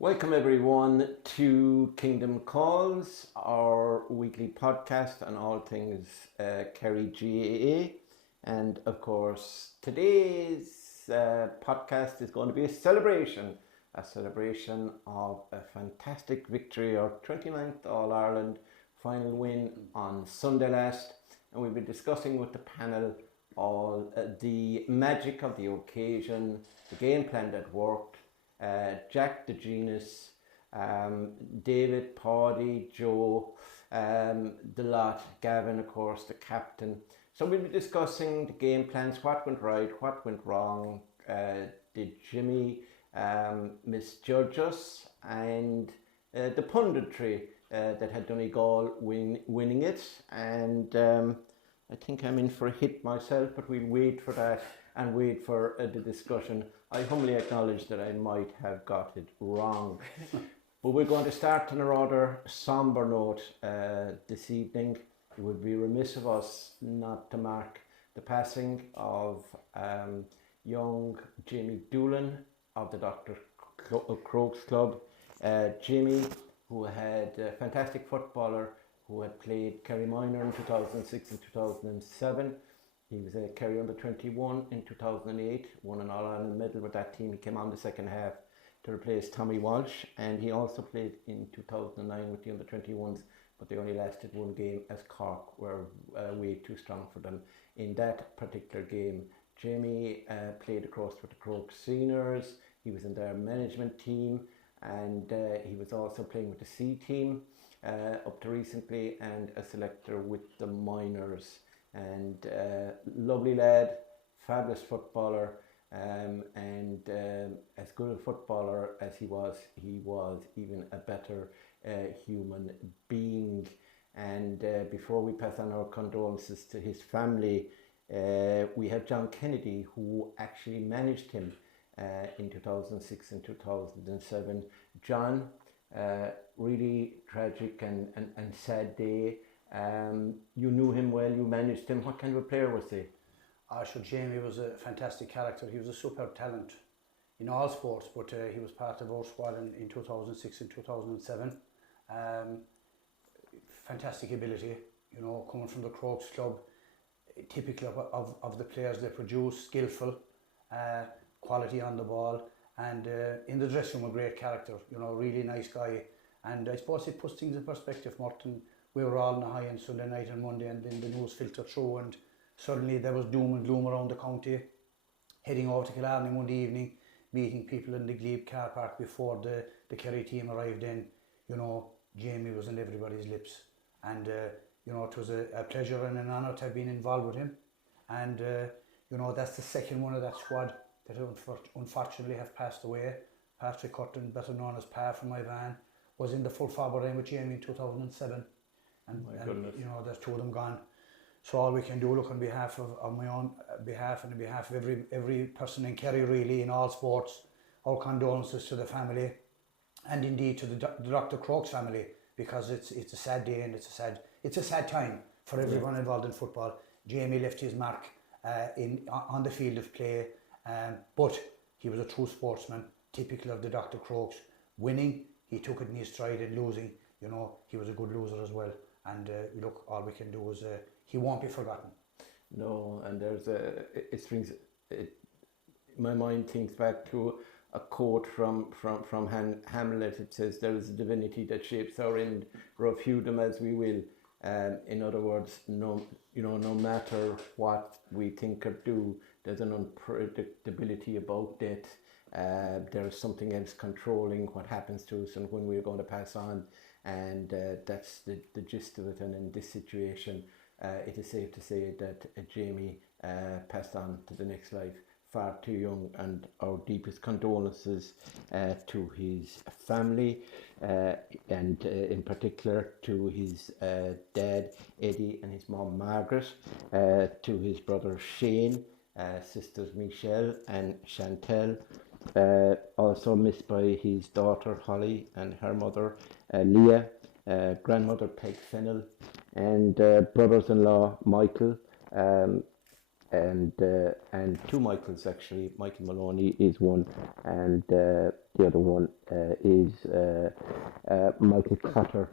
Welcome everyone to Kingdom Calls, our weekly podcast on all things Kerry GAA. And of course, today's podcast is going to be a celebration of a fantastic victory, our 29th All-Ireland final win on Sunday last. And we'll be discussing with the panel all the magic of the occasion, the game plan that worked, Jack the Genius, David, Paddy, Joe, the lot, Gavin, of course, the captain. So we'll be discussing the game plans, what went right, what went wrong, did Jimmy misjudge us, and the punditry that had Donegal winning it. And I think I'm in for a hit myself, but we'll wait for that and wait for the discussion. I humbly acknowledge that I might have got it wrong. But we're going to start on a rather sombre note this evening. It would be remiss of us not to mark the passing of young Jamie Dulan of the Dr. Crokes Club. Jamie, who had a fantastic footballer, who had played Kerry Minor in 2006 and 2007. He was a Kerry under 21 in 2008, won an All-Ireland medal with that team. He came on the second half to replace Tommy Walsh, and he also played in 2009 with the under 21s, but they only lasted one game as Cork were way too strong for them. In that particular game, Jamie played across with the Crokes seniors. He was in their management team, and he was also playing with the C team up to recently, and a selector with the minors. And lovely lad, fabulous footballer, and as good a footballer as he was even a better human being. And before we pass on our condolences to his family, we have John Kennedy, who actually managed him in 2006 and 2007. John, really tragic and sad day. You knew him well, you managed him. What kind of a player was he? Sure, Jamie was a fantastic character. He was a superb talent in all sports, but he was part of our squad in 2006 and 2007. Fantastic ability, you know, coming from the Crokes Club, typical of the players they produce, skillful, quality on the ball, and in the dressing room a great character, you know, really nice guy. And I suppose it puts things in perspective, Martin. We were all on the high on Sunday night and Monday, and then the news filtered through, and suddenly there was doom and gloom around the county. Heading over to Killarney Monday evening, meeting people in the Glebe car park before the Kerry team arrived in. You know, Jamie was on everybody's lips, and you know, it was a pleasure and an honour to have been involved with him. And you know, that's the second one of that squad that unfortunately have passed away. Patrick Curtin, better known as Pa from my van, was in the full forward line with Jamie in 2007. And you know, there's two of them gone. So all we can do, look, on behalf of my own behalf and on behalf of every person in Kerry, really, in all sports, our condolences to the family, and indeed to the Dr. Crokes family, because it's a sad day and it's a sad time for everyone involved in football. Jamie left his mark on the field of play, but he was a true sportsman, typical of the Dr. Crokes. Winning, he took it in his stride, and losing, you know, he was a good loser as well. And look, all we can do is he won't be forgotten. No, and my mind thinks back to a quote from Hamlet. It says, "There is a divinity that shapes our end, rough hew them as we will." In other words, no matter what we think or do, there's an unpredictability about death. There is something else controlling what happens to us and when we're going to pass on. And that's the gist of it. And in this situation, it is safe to say that Jamie passed on to the next life far too young, and our deepest condolences to his family, and in particular to his dad Eddie and his mom Margaret, to his brother Shane, sisters Michelle and Chantel, also missed by his daughter Holly and her mother Leah, grandmother Peg Fennell, and brothers-in-law Michael, and two Michaels actually. Michael Maloney is one, and the other one is Michael Cotter,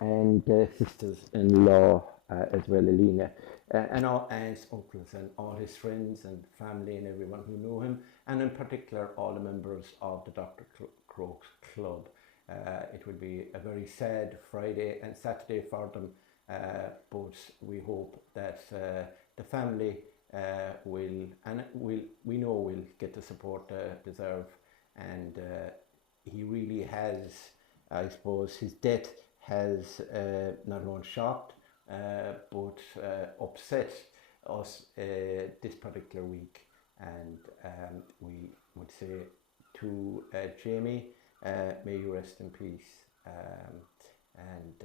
and sisters-in-law as well, Alina, and all aunts, uncles, and all his friends and family and everyone who know him, and in particular all the members of the Dr. Crokes Club. It will be a very sad Friday and Saturday for them, but we hope that the family will get the support they deserve, and he really has, I suppose, his death has not only shocked but upset us this particular week, and we would say to Jamie, may you rest in peace, and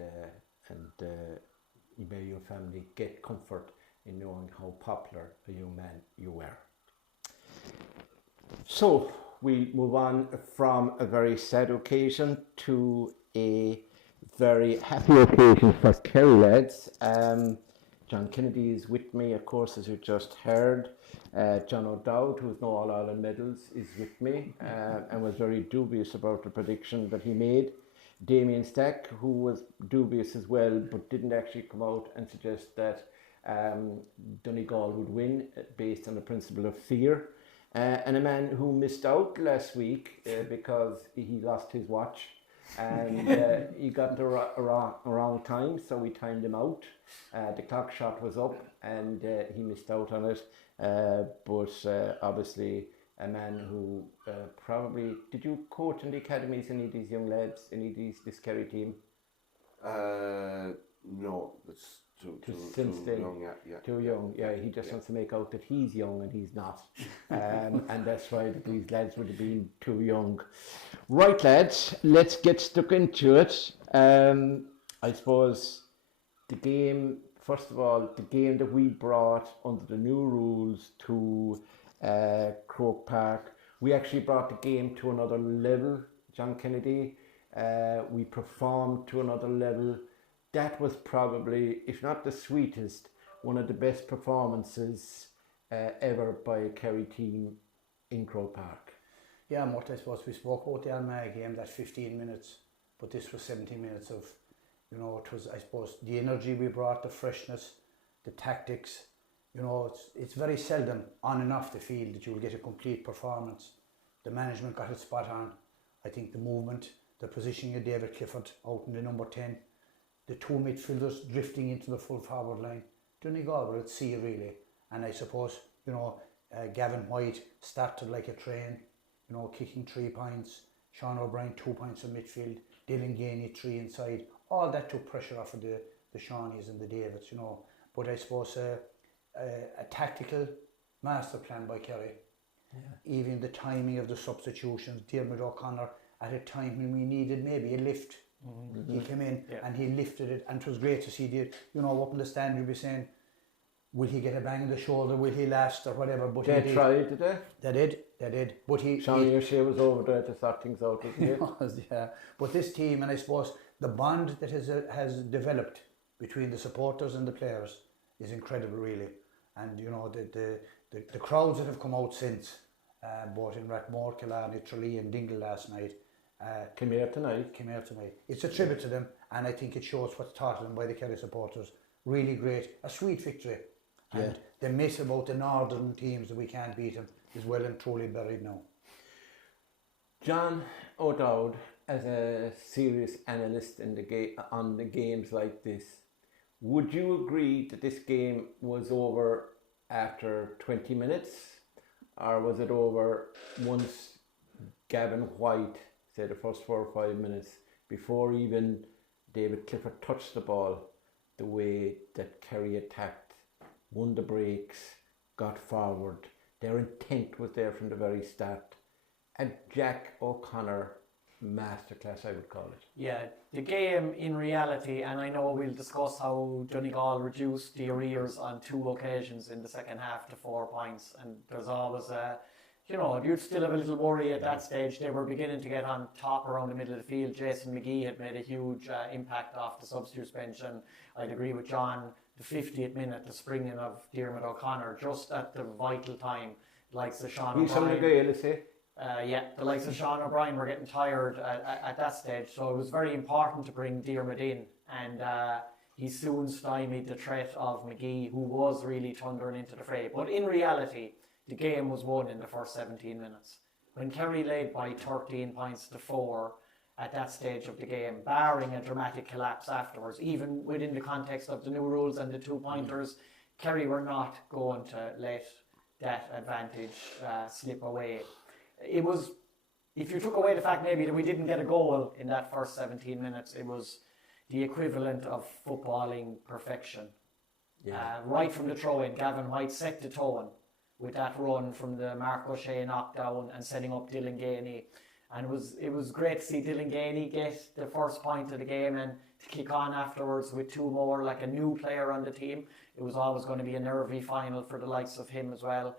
may your family get comfort in knowing how popular a young man you were. So we move on from a very sad occasion to a very happy occasion for Kerry lads. John Kennedy is with me, of course, as you just heard. John O'Dowd, who's no All-Ireland medals, is with me and was very dubious about the prediction that he made. Damian Stack, who was dubious as well, but didn't actually come out and suggest that Donegal would win based on the principle of fear. And a man who missed out last week because he lost his watch and he got the wrong time, so we timed him out. The clock shot was up and he missed out on it, but obviously a man who probably, did you coach in the academies any of these young lads, any of this Kerry team? No, it's too young. Yeah. Too young, yeah. He just wants to make out that he's young and he's not. And that's why these lads would have been too young. Right, lads, let's get stuck into it. I suppose the game, first of all, the game that we brought under the new rules to Croke Park, we actually brought the game to another level, John Kennedy. We performed to another level. That was probably, if not the sweetest, one of the best performances ever by a Kerry team in Croke Park. Yeah, Murt, I suppose we spoke about the Armagh game, that 15 minutes, but this was 17 minutes of, it was, I suppose, the energy we brought, the freshness, the tactics. It's very seldom on and off the field that you will get a complete performance. The management got it spot on. I think the movement, the positioning of David Clifford out in the number 10, the two midfielders drifting into the full forward line. Donegal were at sea really, and I suppose Gavin White started like a train, kicking 3 points. Sean O'Brien 2 points in midfield. Dylan Gainey 3 inside. All that took pressure off of the Shawnees and the Davids, But I suppose a tactical master plan by Kerry. Yeah. Even the timing of the substitutions. Diarmuid O'Connor at a time when we needed maybe a lift. Mm-hmm. He came in and he lifted it, and it was great to see up in the stand you'll be saying, will he get a bang in the shoulder, will he last or whatever, but they tried, did they? They did, but Sean O'Shea was over there to sort things out, wasn't he? Yeah, but this team, and I suppose the bond that has developed between the supporters and the players is incredible really, and the crowds that have come out since, both in Rathmore, Killarney, Tralee and Dingle last night, came here tonight. It's a tribute to them, and I think it shows what's taught them by the Kerry supporters. Really great, a sweet victory. And the myth about the northern teams that we can't beat them is well and truly buried now. John O'Dowd, as a serious analyst in on the games like this, would you agree that this game was over after 20 minutes, or was it over once Gavin White, say the first 4 or 5 minutes, before even David Clifford touched the ball, the way that Kerry attacked, won the breaks, got forward? Their intent was there from the very start. And Jack O'Connor masterclass, I would call it. Yeah, the game in reality, and I know we'll discuss how Donegal reduced the arrears on 2 occasions in the second half to 4 points, and there's always a you'd still have a little worry at that stage. They were beginning to get on top around the middle of the field. Jason McGee had made a huge impact off the substitutes bench, and I'd agree with John. The 50th minute, the springing of Diarmuid O'Connor, just at the vital time, likes of Sean O'Brien. The likes of Sean O'Brien were getting tired at that stage, so it was very important to bring Diarmuid in, and he soon stymied the threat of McGee, who was really thundering into the fray. But in reality, the game was won in the first 17 minutes. When Kerry led by 13 points to 4 at that stage of the game, barring a dramatic collapse afterwards, even within the context of the new rules and the 2-pointers, Kerry were not going to let that advantage slip away. It was, if you took away the fact maybe that we didn't get a goal in that first 17 minutes, it was the equivalent of footballing perfection. Right from the throw-in, Gavin White set the tone with that run from the Mark O'Shea knockdown and setting up Dylan Gainey. And it was great to see Dylan Gainey get the first point of the game and to kick on afterwards with 2 more, like a new player on the team. It was always going to be a nervy final for the likes of him as well.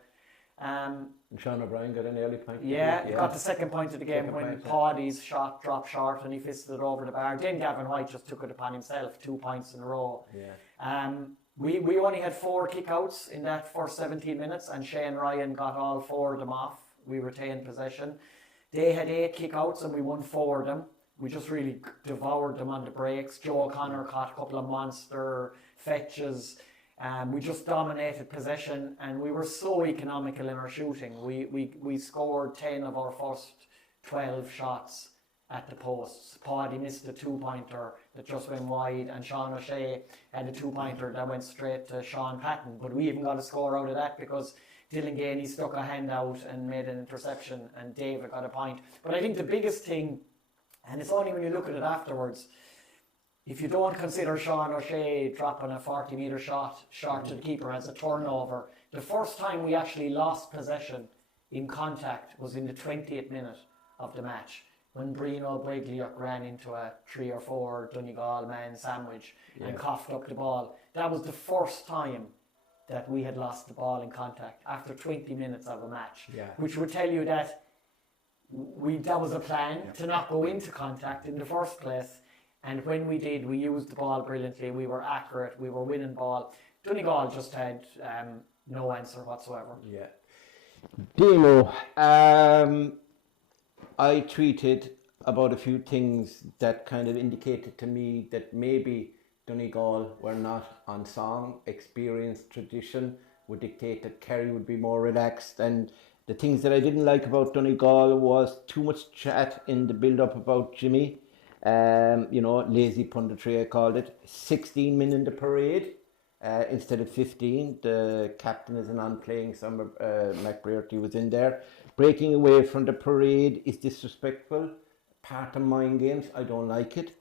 And Sean O'Brien got an early point. He got the second point of the game when Paddy's shot dropped short and he fisted it over the bar. Then Gavin White just took it upon himself, 2 points in a row. We only had 4 kickouts in that first 17 minutes, and Shane Ryan got all 4 of them off. We retained possession. They had 8 kickouts and we won 4 of them. We just really devoured them on the breaks. Joe O'Connor caught a couple of monster fetches. We just dominated possession, and we were so economical in our shooting. We scored 10 of our first 12 shots at the posts. Paddy missed a 2-pointer that just went wide, and Sean O'Shea had a 2-pointer that went straight to Sean Patton. But we even got a score out of that because Dylan Gainey stuck a hand out and made an interception, and David got a point. But I think the biggest thing, and it's only when you look at it afterwards, if you don't consider Sean O'Shea dropping a 40-metre shot short to the keeper as a turnover, the first time we actually lost possession in contact was in the 20th minute of the match, when Brino Bregliuk ran into a 3 or 4 Donegal man sandwich and coughed up the ball. That was the first time that we had lost the ball in contact after 20 minutes of a match, which would tell you that that was a plan to not go into contact in the first place. And when we did, we used the ball brilliantly. We were accurate. We were winning ball. Donegal just had no answer whatsoever. Demo, I tweeted about a few things that kind of indicated to me that maybe Donegal were not on song. Experience, tradition would dictate that Kerry would be more relaxed. And the things that I didn't like about Donegal was too much chat in the build-up about Jimmy. Lazy punditry, I called it. 16 men in the parade instead of 15. The captain is an on-playing summer. McBrearty was in there. Breaking away from the parade is disrespectful. Part of mind games. I don't like it.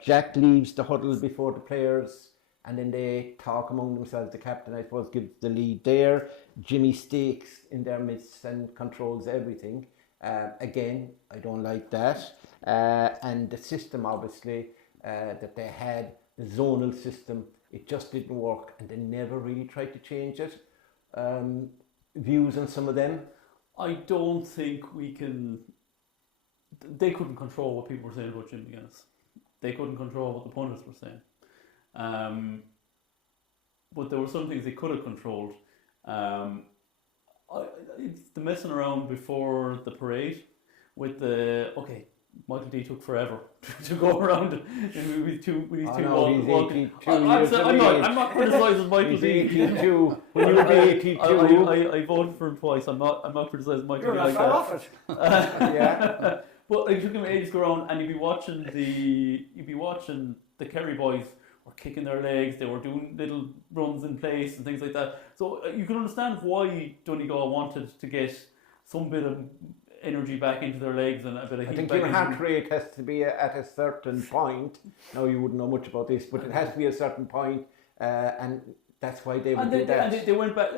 Jack leaves the huddle before the players, and then they talk among themselves. The captain, I suppose, gives the lead there. Jimmy stakes in their midst and controls everything. Again, I don't like that. And the system, obviously, that they had, the zonal system, it just didn't work, and they never really tried to change it. Views on some of them? I don't think we can. They couldn't control what people were saying about Jim McGuinness. They couldn't control what the pundits were saying. But there were some things they could have controlled. It's the messing around before the parade with Michael D took forever to go around with two walking. I'm not criticising Michael D. 82. When you were 82, I voted for him twice. I'm not criticising Michael D. You're not off it. But it took him ages to go around, and you'd be watching the Kerry boys were kicking their legs. They were doing little runs in place and things like that. So you can understand why Donegal wanted to get some bit of energy back into their legs and a bit of heat. I think your heart rate has to be at a certain point. Now, you wouldn't know much about this, but it has to be a certain point, and that's why they would do that. And they went back,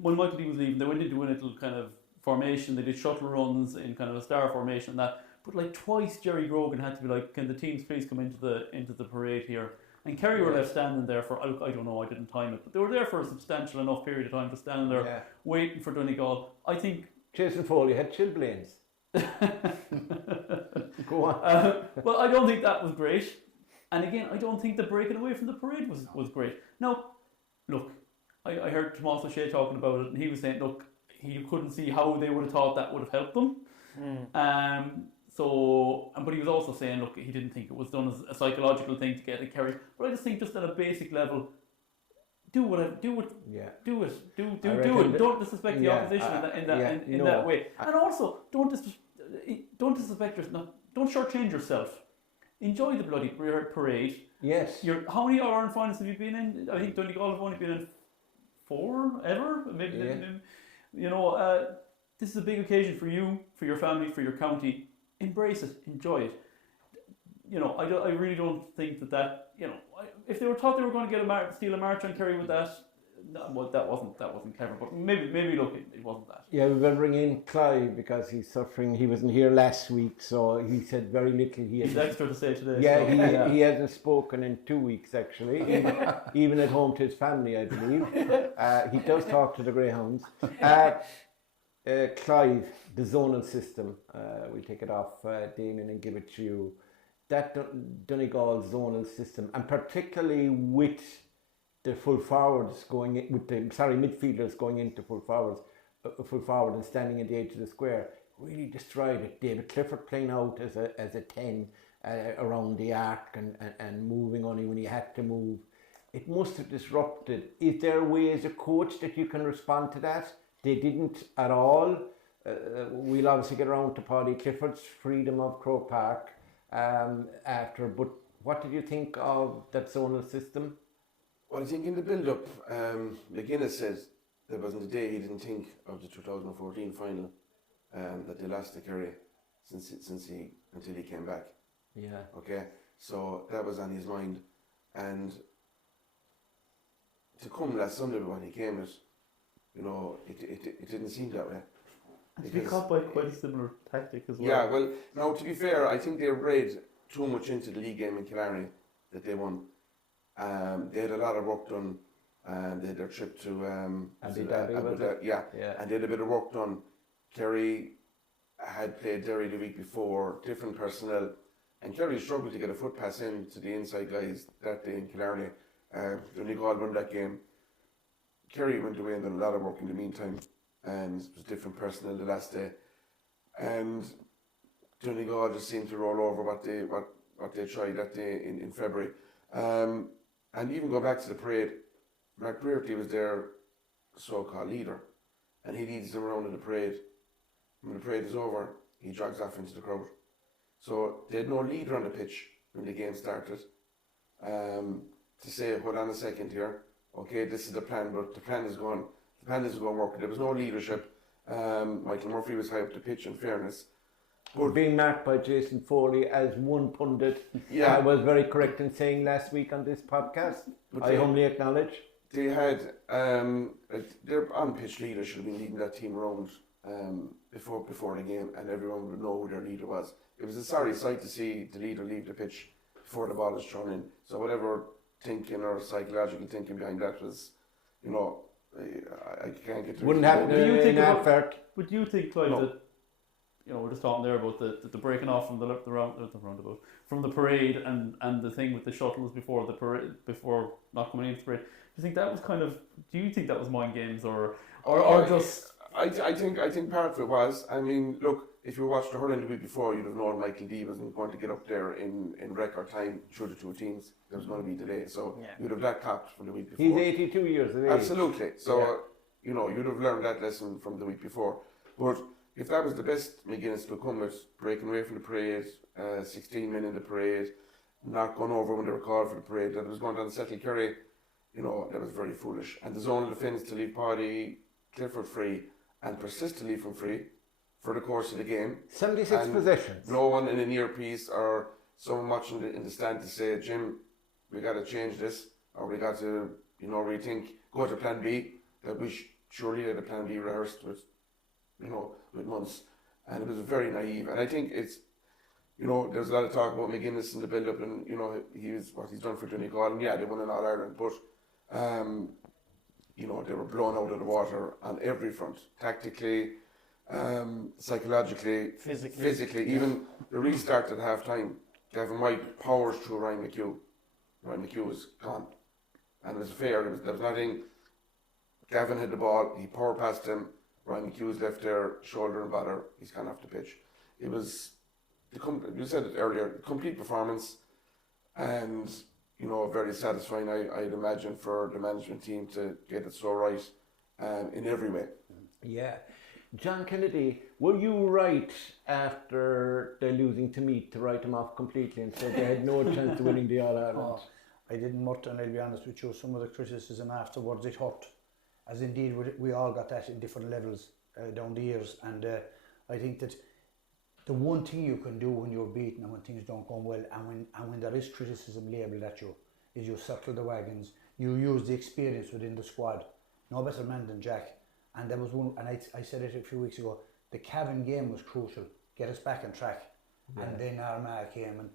when Michael D was leaving, they went into a little kind of formation. They did shuttle runs in kind of a star formation and that. But like twice, Jerry Grogan had to be like, "Can the teams please come into the parade here?" And Kerry were left standing there for, I don't know, I didn't time it, but they were there for a substantial enough period of time to stand there waiting for Donegal. I think Jason Foley had chilblains. Go on. Well, I don't think that was great. And again, I don't think the breaking away from the parade was great. Now, look, I heard Tomás O'Shea talking about it, and he was saying, look, he couldn't see how they would have thought that would have helped them. But he was also saying, look, he didn't think it was done as a psychological thing to get a Kerry. But I just think just at a basic level, do it. Do it. Don't disrespect the opposition in that way. And also, don't disrespect yourself. Don't shortchange yourself. Enjoy the bloody parade. Yes. How many Ireland finals have you been in? I think Donegal have only been in 4 ever. Maybe this is a big occasion for you, for your family, for your county. Embrace it. Enjoy it. I really don't think that if they were thought they were going to steal a march on Kerry with that, that wasn't clever. But maybe look, it wasn't that. Yeah, we will bring in Clive because he's suffering. He wasn't here last week, so he said very little. He's extra to say today. Yeah, he hasn't spoken in 2 weeks actually, even at home to his family, I believe. He does talk to the greyhounds. Clive, the zonal system. We'll take it off Damian and give it to you. That Donegal zonal system, and particularly with the full forwards going in, midfielders going into full forward and standing at the edge of the square, really destroyed it. David Clifford playing out as a 10 around the arc and moving only when he had to move. It must have disrupted. Is there a way as a coach that you can respond to that? They didn't at all. We'll obviously get around to Paddy Clifford's freedom of Croke Park after, but what did you think of that zonal system? Well, I think in the build-up, McGuinness said there wasn't a day he didn't think of the 2014 final that they lost to Kerry until he came back. Yeah. Okay, so that was on his mind, and to come last Sunday when he came, it didn't seem that way. And to be caught by quite a similar tactic as well. Yeah, well, now to be fair, I think they read too much into the league game in Killarney that they won. They had a lot of work done. They had their trip to Abu Dhabi, yeah, and they had a bit of work done. Kerry had played Derry the week before, different personnel, and Kerry struggled to get a foot pass in to the inside guys that day in Killarney. Donegal won that game. Kerry went away and done a lot of work in the meantime, and it was different personnel the last day, and Donegal just seemed to roll over what they tried that day in February. And even go back to the parade, Murt Muprhy was their so-called leader, and he leads them around in the parade. When the parade is over, he jogs off into the crowd. So they had no leader on the pitch when the game started to say, hold on a second here, okay, this is the plan, but the plan isn't going to work. There was no leadership. Michael Murphy was high up the pitch, in fairness. But being marked by Jason Foley as one pundit, I was very correct in saying last week on this podcast. But I humbly acknowledge. They had their on-pitch leader should have been leading that team around before the game, and everyone would know who their leader was. It was a sorry sight to see the leader leave the pitch before the ball is thrown in. So whatever thinking or psychological thinking behind that was, I can't get to. Wouldn't happen in Advert. But do you think, Clive, that we're just talking there about the breaking off from the roundabout, from the parade and the thing with the shuttles before the parade, before not coming into the parade. Do you think that was do you think that was mind games or just? I think part of it was. I mean, look, if you watched the hurling the week before, you'd have known Michael D wasn't going to get up there in record time through the two teams. There was going to be delay, so you'd have that copped from the week before. He's 82 years of age. Absolutely. So you'd have learned that lesson from the week before. But if that was the best McGuinness could come with, breaking away from the parade, 16 men in the parade, not going over when they were called for the parade, that was going down to settle Kerry, that was very foolish. And the zonal defence to leave Paddy Clifford free and persist to leave him free for the course of the game. 76 possessions. No one in an earpiece or someone watching in the stand to say, Jim, we got to change this, or we got to, rethink, go to plan B, that we surely had a plan B rehearsed with months. And it was very naive. And I think it's, there's a lot of talk about McGuinness in the build-up and, what he's done for Donegal. And they won in All-Ireland, but, they were blown out of the water on every front. Tactically, psychologically, physically. Even the restart at half time, Gavin White powers through Ryan McHugh. Ryan McHugh was gone. And it was fair. There was nothing. Gavin had the ball. He power passed him. Ryan McHugh's left there, shoulder and bother. He's gone off the pitch. It was, you said it earlier, complete performance. And, very satisfying, I'd imagine, for the management team to get it so right in every way. Yeah. John Kennedy, were you right after they're losing to Meath to write them off completely and said they had no chance of winning the All-Ireland? I didn't, Murt, and I'll be honest with you, some of the criticism afterwards, it hurt. As indeed, we all got that in different levels down the years. And I think that the one thing you can do when you're beaten and when things don't go well and when there is criticism labelled at you is you circle the wagons. You use the experience within the squad. No better man than Jack. And there was one, and I said it a few weeks ago, the Cavan game was crucial. Get us back on track. Yeah. And then Armagh came. And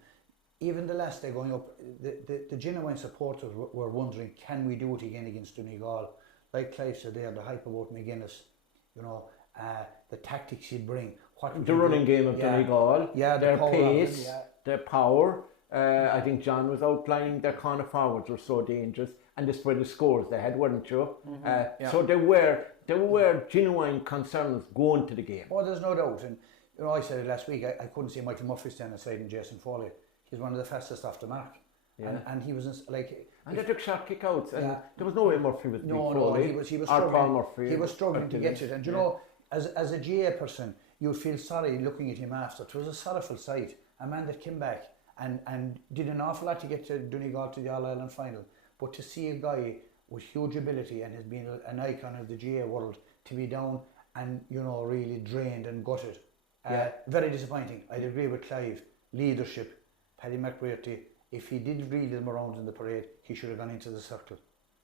even the last day going up, the genuine supporters were wondering, can we do it again against Donegal? Like Clive said there, the hype about McGuinness, the tactics he'd bring. The running game of Donegal, their pace, their power. I think John was outlining their corner forwards were so dangerous, and the spread of scores they had, weren't you? Mm-hmm. So there were genuine concerns going to the game. Oh, there's no doubt. And I said it last week, I couldn't see Michael Muprhy standing aside in Jason Foley. He's one of the fastest off the mark. Yeah. And he was like... And they took short kick-outs, and there was no way Muprhy was Foley. He was struggling. He was struggling to get it. And as a GA person, you'd feel sorry looking at him after. It was a sorrowful sight. A man that came back and did an awful lot to get to Donegal to the All-Ireland final. But to see a guy with huge ability and has been an icon of the GA world to be down and, really drained and gutted. Very disappointing. I'd agree with Clive. Leadership. Paddy McBrearty, if he did lead them around in the parade, he should have gone into the circle.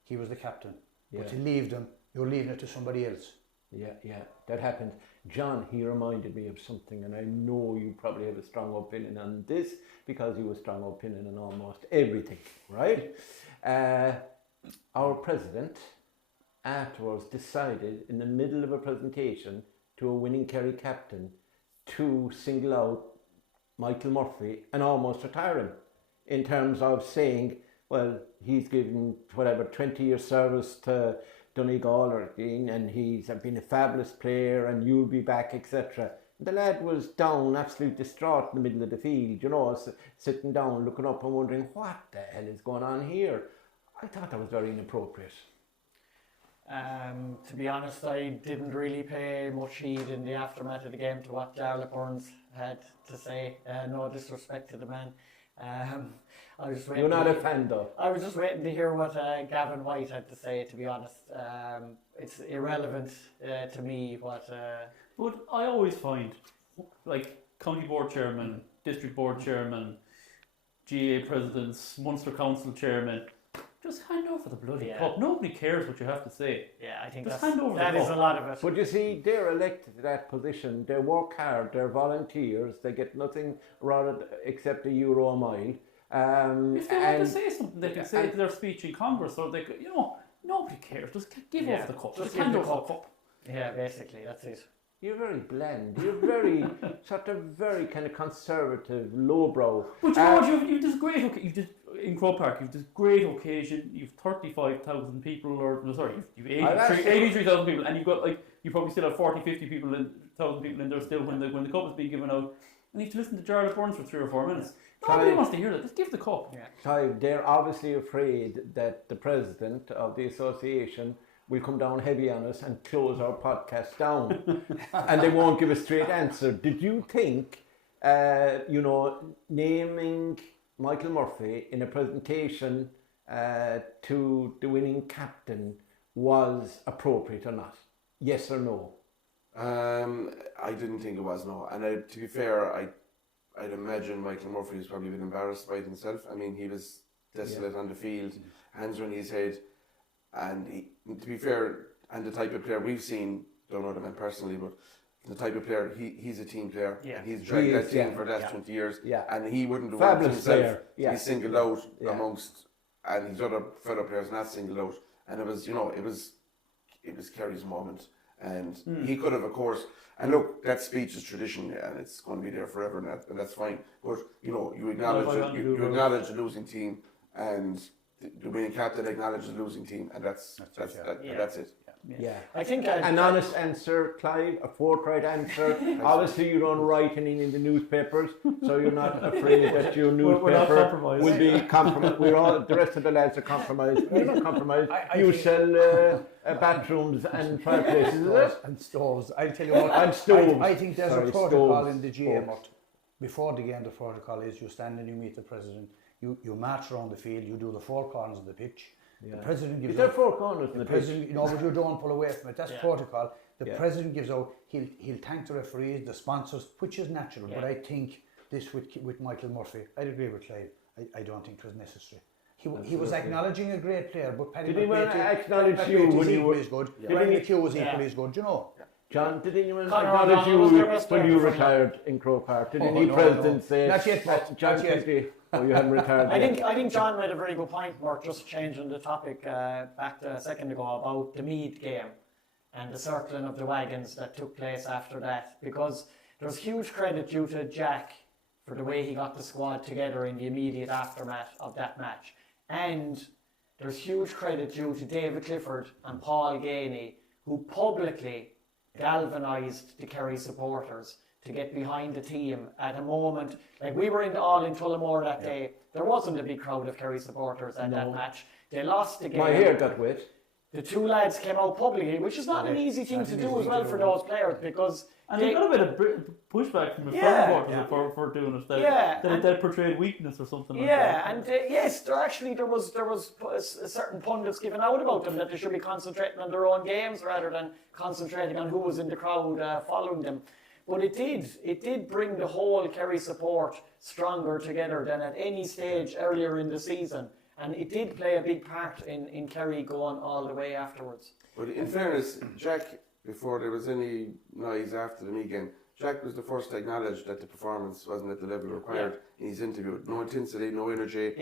He was the captain. But to leave them, you're leaving it to somebody else. Yeah, that happened. John, he reminded me of something, and I know you probably have a strong opinion on this because you have a strong opinion on almost everything, right? Our president afterwards decided in the middle of a presentation to a winning Kerry captain to single out Michael Muprhy and almost retire him in terms of saying, well, he's given 20 years service to Donegal and he's been a fabulous player and you'll be back, etc. The lad was down, absolutely distraught in the middle of the field, sitting down, looking up and wondering, what the hell is going on here? I thought that was very inappropriate. To be honest, I didn't really pay much heed in the aftermath of the game to what Darla Burns had to say. No disrespect to the man. I was You're not a fan though. I was just waiting to hear what Gavin White had to say, to be honest. It's irrelevant to me what... But I always find, like, county board chairman, district board chairman, GA presidents, Munster council chairman, just hand over the bloody cup. Nobody cares what you have to say. Yeah, I think just that is a lot of it. But you see, they're elected to that position. They work hard. They're volunteers. They get nothing rather except €1 a mile. If they want to say something, they can say it to their speech in Congress, or they could, nobody cares. Just give off the cup. Just hand over the cup. Yeah, basically, that's it. You're very bland. You're very sort of very kind of conservative, lowbrow. But you know what? You've this great. You've just in Croke Park. You've this great occasion. You've 35,000 people, you've 83,000 people, and you've got you probably still have 40-50 people, 1,000 people in there still when the cup is being given out. And you have to listen to Jarlath Burns for 3 or 4 minutes. Nobody wants to hear that. Just give the cup. Yeah. Clive, they're obviously afraid that the president of the association will come down heavy on us and close our podcast down. And they won't give a straight answer. Did you think, naming Michael Muprhy in a presentation to the winning captain was appropriate or not? Yes or no? I didn't think it was, no. And to be fair, I'd imagine Michael Muprhy was probably a bit embarrassed by it himself. I mean, he was desolate on the field, hands on his head. And to be fair, and the type of player we've seen, don't know the man personally, but the type of player, he's a team player. Yeah. And he's dragged that team for the last 20 years. Yeah. And he wouldn't have wanted himself to be singled out amongst, and his other fellow players not singled out. And it was, it was Kerry's moment. And he could have, of course, and look, that speech is tradition, and it's going to be there forever, and that's fine. But you acknowledge the losing team, and the winning captain acknowledges the losing team, and that's it. Yeah. I think an honest answer, Clive, a forthright answer. Obviously, you don't write anything in the newspapers, so you're not afraid that your newspaper will be compromised. We're all, the rest of the lads are compromised. You're not compromised. You sell bathrooms and fireplaces, is it? And stoves. I'll tell you what. And stoves. I think there's a protocol in the GM. Before the game, the protocol is you stand and you meet the president. You march around the field. You do the four corners of the pitch. Yeah. The president gives. Is there four corners in the president? pitch? But you don't pull away from it. That's protocol. The president gives out. He'll thank the referees, the sponsors, which is natural. But I think this with Michael Murphy, I'd agree with Clive. I don't think it was necessary. He was acknowledging a great player, but Paddy did anyone acknowledge you when you were good? Ryan McHugh was equally as good, you know. John, did anyone acknowledge you when you retired in Croke Park? Did any president say? Not yet, John Kennedy. Oh, you haven't retired. I think John made a very good point, Murt, just changing the topic back to a second ago about the Meath game and the circling of the wagons that took place after that, because there's huge credit due to Jack for the way he got the squad together in the immediate aftermath of that match. And there's huge credit due to David Clifford and Paul Ganey, who publicly galvanised the Kerry supporters to get behind the team at a moment. Like, we were in Tullamore that day. There wasn't a big crowd of Kerry supporters at that match. They lost the game. My hair got wet. The two lads came out publicly, which is not an easy thing to do as well for those players, because they got a bit of pushback from the supporters for doing it. That portrayed weakness or something like that. And yes, there was certain pundits given out about them that they should be concentrating on their own games rather than concentrating on who was in the crowd following them. But it did bring the whole Kerry support stronger together than at any stage earlier in the season. And it did play a big part in Kerry going all the way afterwards. But in fairness, Jack, before there was any noise after the Meath game, Jack was the first to acknowledge that the performance wasn't at the level required in his interview. No intensity, no energy,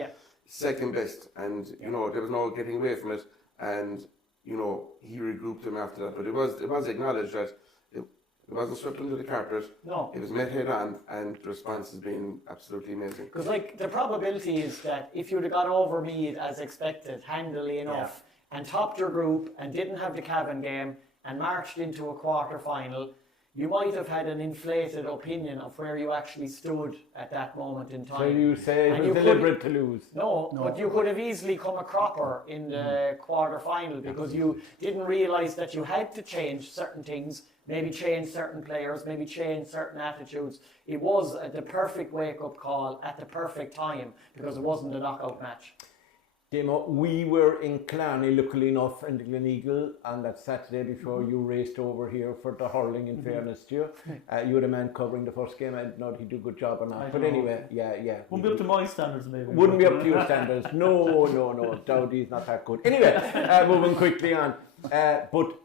second best. And, there was no getting away from it. And, he regrouped him after that. But it was acknowledged that it wasn't swept under the carpet. No. It was met head on, and the response has been absolutely amazing. Because, the probability is that if you'd have got over Meath as expected, handily enough, and topped your group and didn't have the Cavan game and marched into a quarter-final, you might have had an inflated opinion of where you actually stood at that moment in time. So you say it was deliberate to lose? No, but you could have easily come a cropper in the quarter-final because you didn't realise that you had to change certain things, maybe change certain players, maybe change certain attitudes. It was the perfect wake-up call at the perfect time because it wasn't a knockout match. Damo, we were in Killarney, luckily enough, in the Donegal on that Saturday before you raced over here for the hurling, in fairness to you. You were the man covering the first game. I don't know if he'd do a good job or not. But anyway, Wouldn't be up to my standards, maybe. Wouldn't be up to your standards. No. Dowdy's not that good. Anyway, moving quickly on. But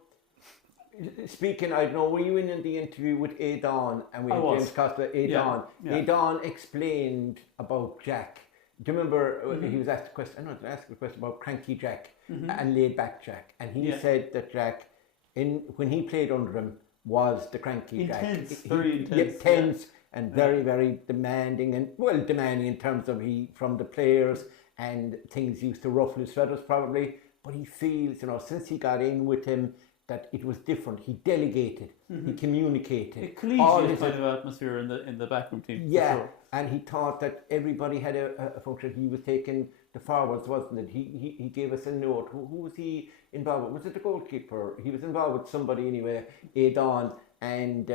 speaking, I don't know, were you in the interview with Aidan and we had James Costa? Aidan. Aidan explained about Jack. Do you remember he was asked a question? I know he asked a question about cranky Jack and laid back Jack, and he said that Jack, when he played under him, was the cranky Jack. Very intense, tense and very, very demanding, and demanding in terms of from the players, and things used to ruffle his feathers probably. But he feels, since he got in with him, that it was different. He delegated, he communicated. A collegiate kind of atmosphere in the backroom team. Yeah, for sure. And he thought that everybody had a function. He was taking the forwards, wasn't it? He gave us a note. Who was he involved with? Was it the goalkeeper? He was involved with somebody anyway, Aidan, and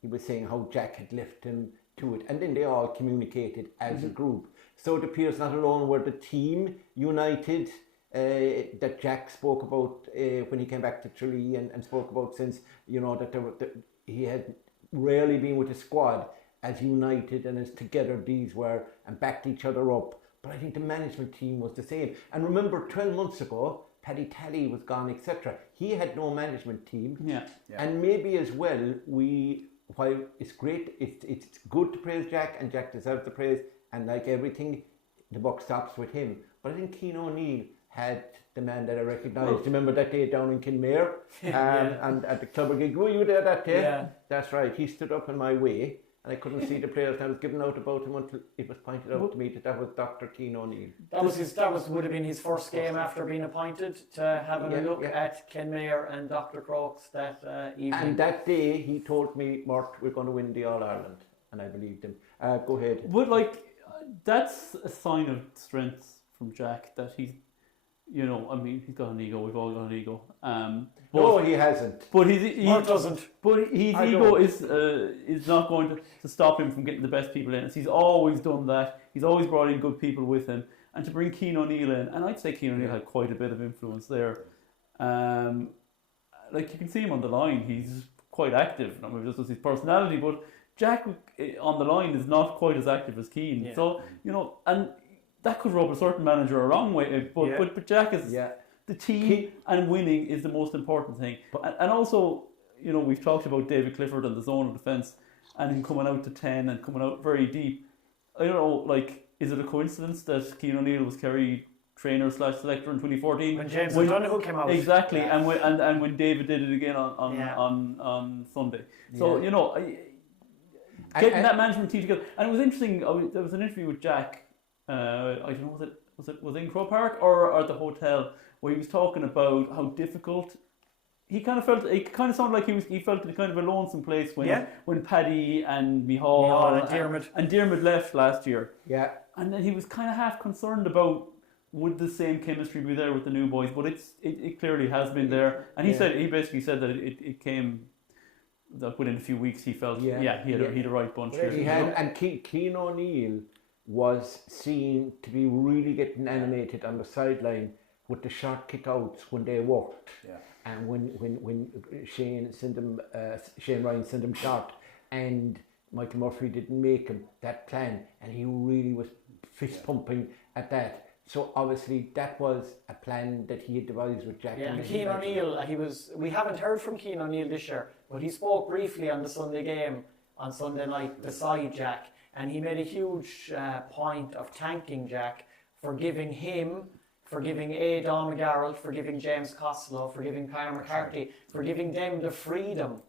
he was saying how Jack had left him to it. And then they all communicated as a group. So it appears not alone were the team united, that Jack spoke about when he came back to Tralee and spoke about since, that he had rarely been with a squad as united and as together these were and backed each other up. But I think the management team was the same. And remember, 12 months ago, Paddy Talley was gone, etc. He had no management team. Yeah. And maybe as well, while it's great, it's good to praise Jack, and Jack deserves the praise, and like everything, the buck stops with him. But I think Cian O'Neill had the man that I recognised. Remember that day down in Kinmare and at the club gig? Were you there that day? Yeah. That's right. He stood up in my way and I couldn't see the players. I was giving out about him until it was pointed out to me that was Dr. Keane O'Neill. That would have been his first game after being appointed to having a look at Kenmare and Dr. Crokes that evening. And that day he told me, Murt, we're going to win the All-Ireland. And I believed him. Go ahead. But like, that's a sign of strength from Jack that he's, you know, I mean, he's got an ego. We've all got an ego. No, he hasn't. But he doesn't. But his ego is not going to stop him from getting the best people in. He's always done that. He's always brought in good people with him. And to bring Keane O'Neill in, and I'd say Keane O'Neill had quite a bit of influence there. Like you can see him on the line. He's quite active. Not maybe just his personality, but Jack on the line is not quite as active as Keane. Yeah. So, you know, and that could rub a certain manager a wrong way. But Jack is the team and winning is the most important thing. And also, you know, we've talked about David Clifford and the zone of defence and him coming out to 10 and coming out very deep. I don't know, like, is it a coincidence that Keane O'Neill was Kerry trainer / selector in 2014? When James O'Donoghue came out. Exactly, and when David did it again on Sunday. So, you know, getting that management team together. And it was interesting, there was an interview with Jack, I don't know, was it in Crow Park or at the hotel, where he was talking about how difficult he kind of felt. It kind of sounded like he felt in kind of a lonesome place when Paddy and Micheál and Diarmid left last year. Yeah, and then he was kind of half concerned about would the same chemistry be there with the new boys, but it clearly has been there. And he basically said that it came that within a few weeks he felt he had a right bunch. And Keane O'Neill was seen to be really getting animated on the sideline with the short kick-outs when they worked. Yeah. And when Shane Ryan sent him short and Michael Murphy didn't make him that plan, and he really was fist pumping at that. So obviously that was a plan that he had devised with Jack. Yeah, and Keane O'Neill, we haven't heard from Keane O'Neill this year, but he spoke briefly on the Sunday game on Sunday night beside Jack, and he made a huge point of thanking Jack for giving him, for giving Dom McGarrett, for giving James Costello, for giving Kyle McCarthy, for giving them the freedom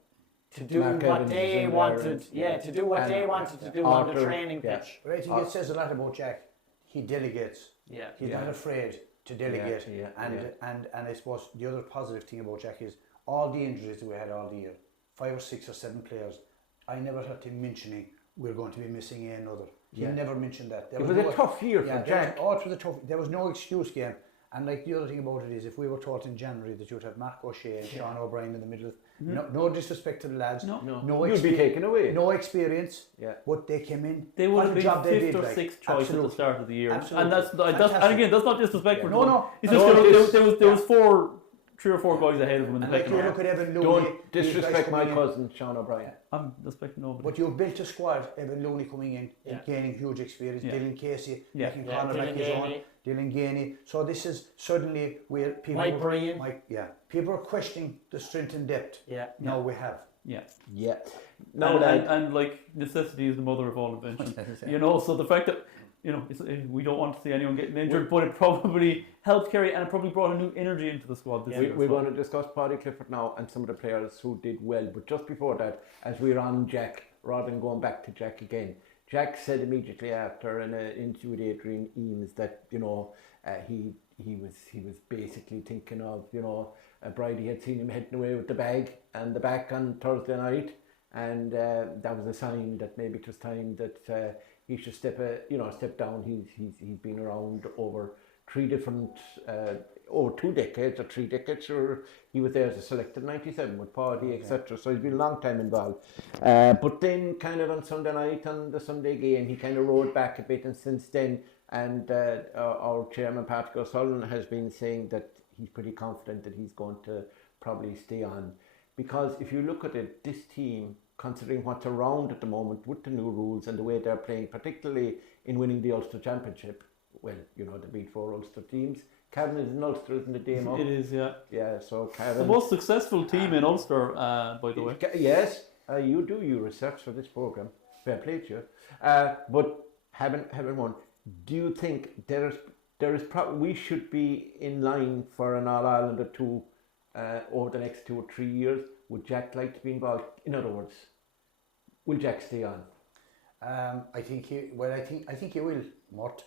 to do what they wanted. To do what they wanted to do on the training pitch. But I think it says a lot about Jack. He delegates. Yeah. He's not afraid to delegate. And I suppose the other positive thing about Jack is all the injuries that we had all the year, 5 or 6 or 7 players, I never heard him mentioning we're going to be missing another. He never mentioned that. It was a tough year for Jack. It was a tough. There was no excuse game. And like the other thing about it is, if we were taught in January that you would have Mark O'Shea and Sean O'Brien in the middle, no disrespect to the lads, you'd be taken away. No experience, but they came in. They would have been 5th or 6th choice at the start of the year, and that's and again, that's not disrespectful. No. It's just there was 3 or 4 guys ahead of him in the pecking order. Look at Evan Looney. Don't disrespect my cousin Sean O'Brien. I'm respecting nobody. But you've built a squad. Evan Looney coming in, gaining huge experience. Dylan Casey, making corner like his own. Dylan Gainey. So this is suddenly where people. Mike Bryan. People are questioning the strength and depth. Now we have. No, and like necessity is the mother of all invention. You know, so the fact that, you know, we don't want to see anyone getting injured, but it probably helped Kerry, and it probably brought a new energy into the squad this year. We're going to discuss Paddy Clifford now and some of the players who did well. But just before that, as we're on Jack, rather than going back to Jack again, Jack said immediately after in an interview with Adrian Eames that, you know, he was basically thinking of, you know, Bridie had seen him heading away with the bag and the back on Thursday night, and that was a sign that maybe it was time that he should step down. He's been around over 3 decades or 3 decades, or he was there as a selector in 97 with Paddy, etc. So he's been a long time involved. But then kind of on Sunday night, on the Sunday game, he kind of rode back a bit, and since then, and our chairman Patrick O'Sullivan has been saying that he's pretty confident that he's going to probably stay on. Because if you look at it, this team, considering what's around at the moment with the new rules and the way they're playing, particularly in winning the Ulster Championship, well, you know, they beat 4 Ulster teams. Cavan is in Ulster, isn't it, Damo? It is, yeah. Yeah, so Cavan... The most successful team in Ulster, by the way. Yes, you do your research for this programme. Fair play to you. But having won, do you think there we should be in line for an All Ireland or two over the next 2 or 3 years. Would Jack like to be involved? In other words, will Jack stay on? I think he will, Murt.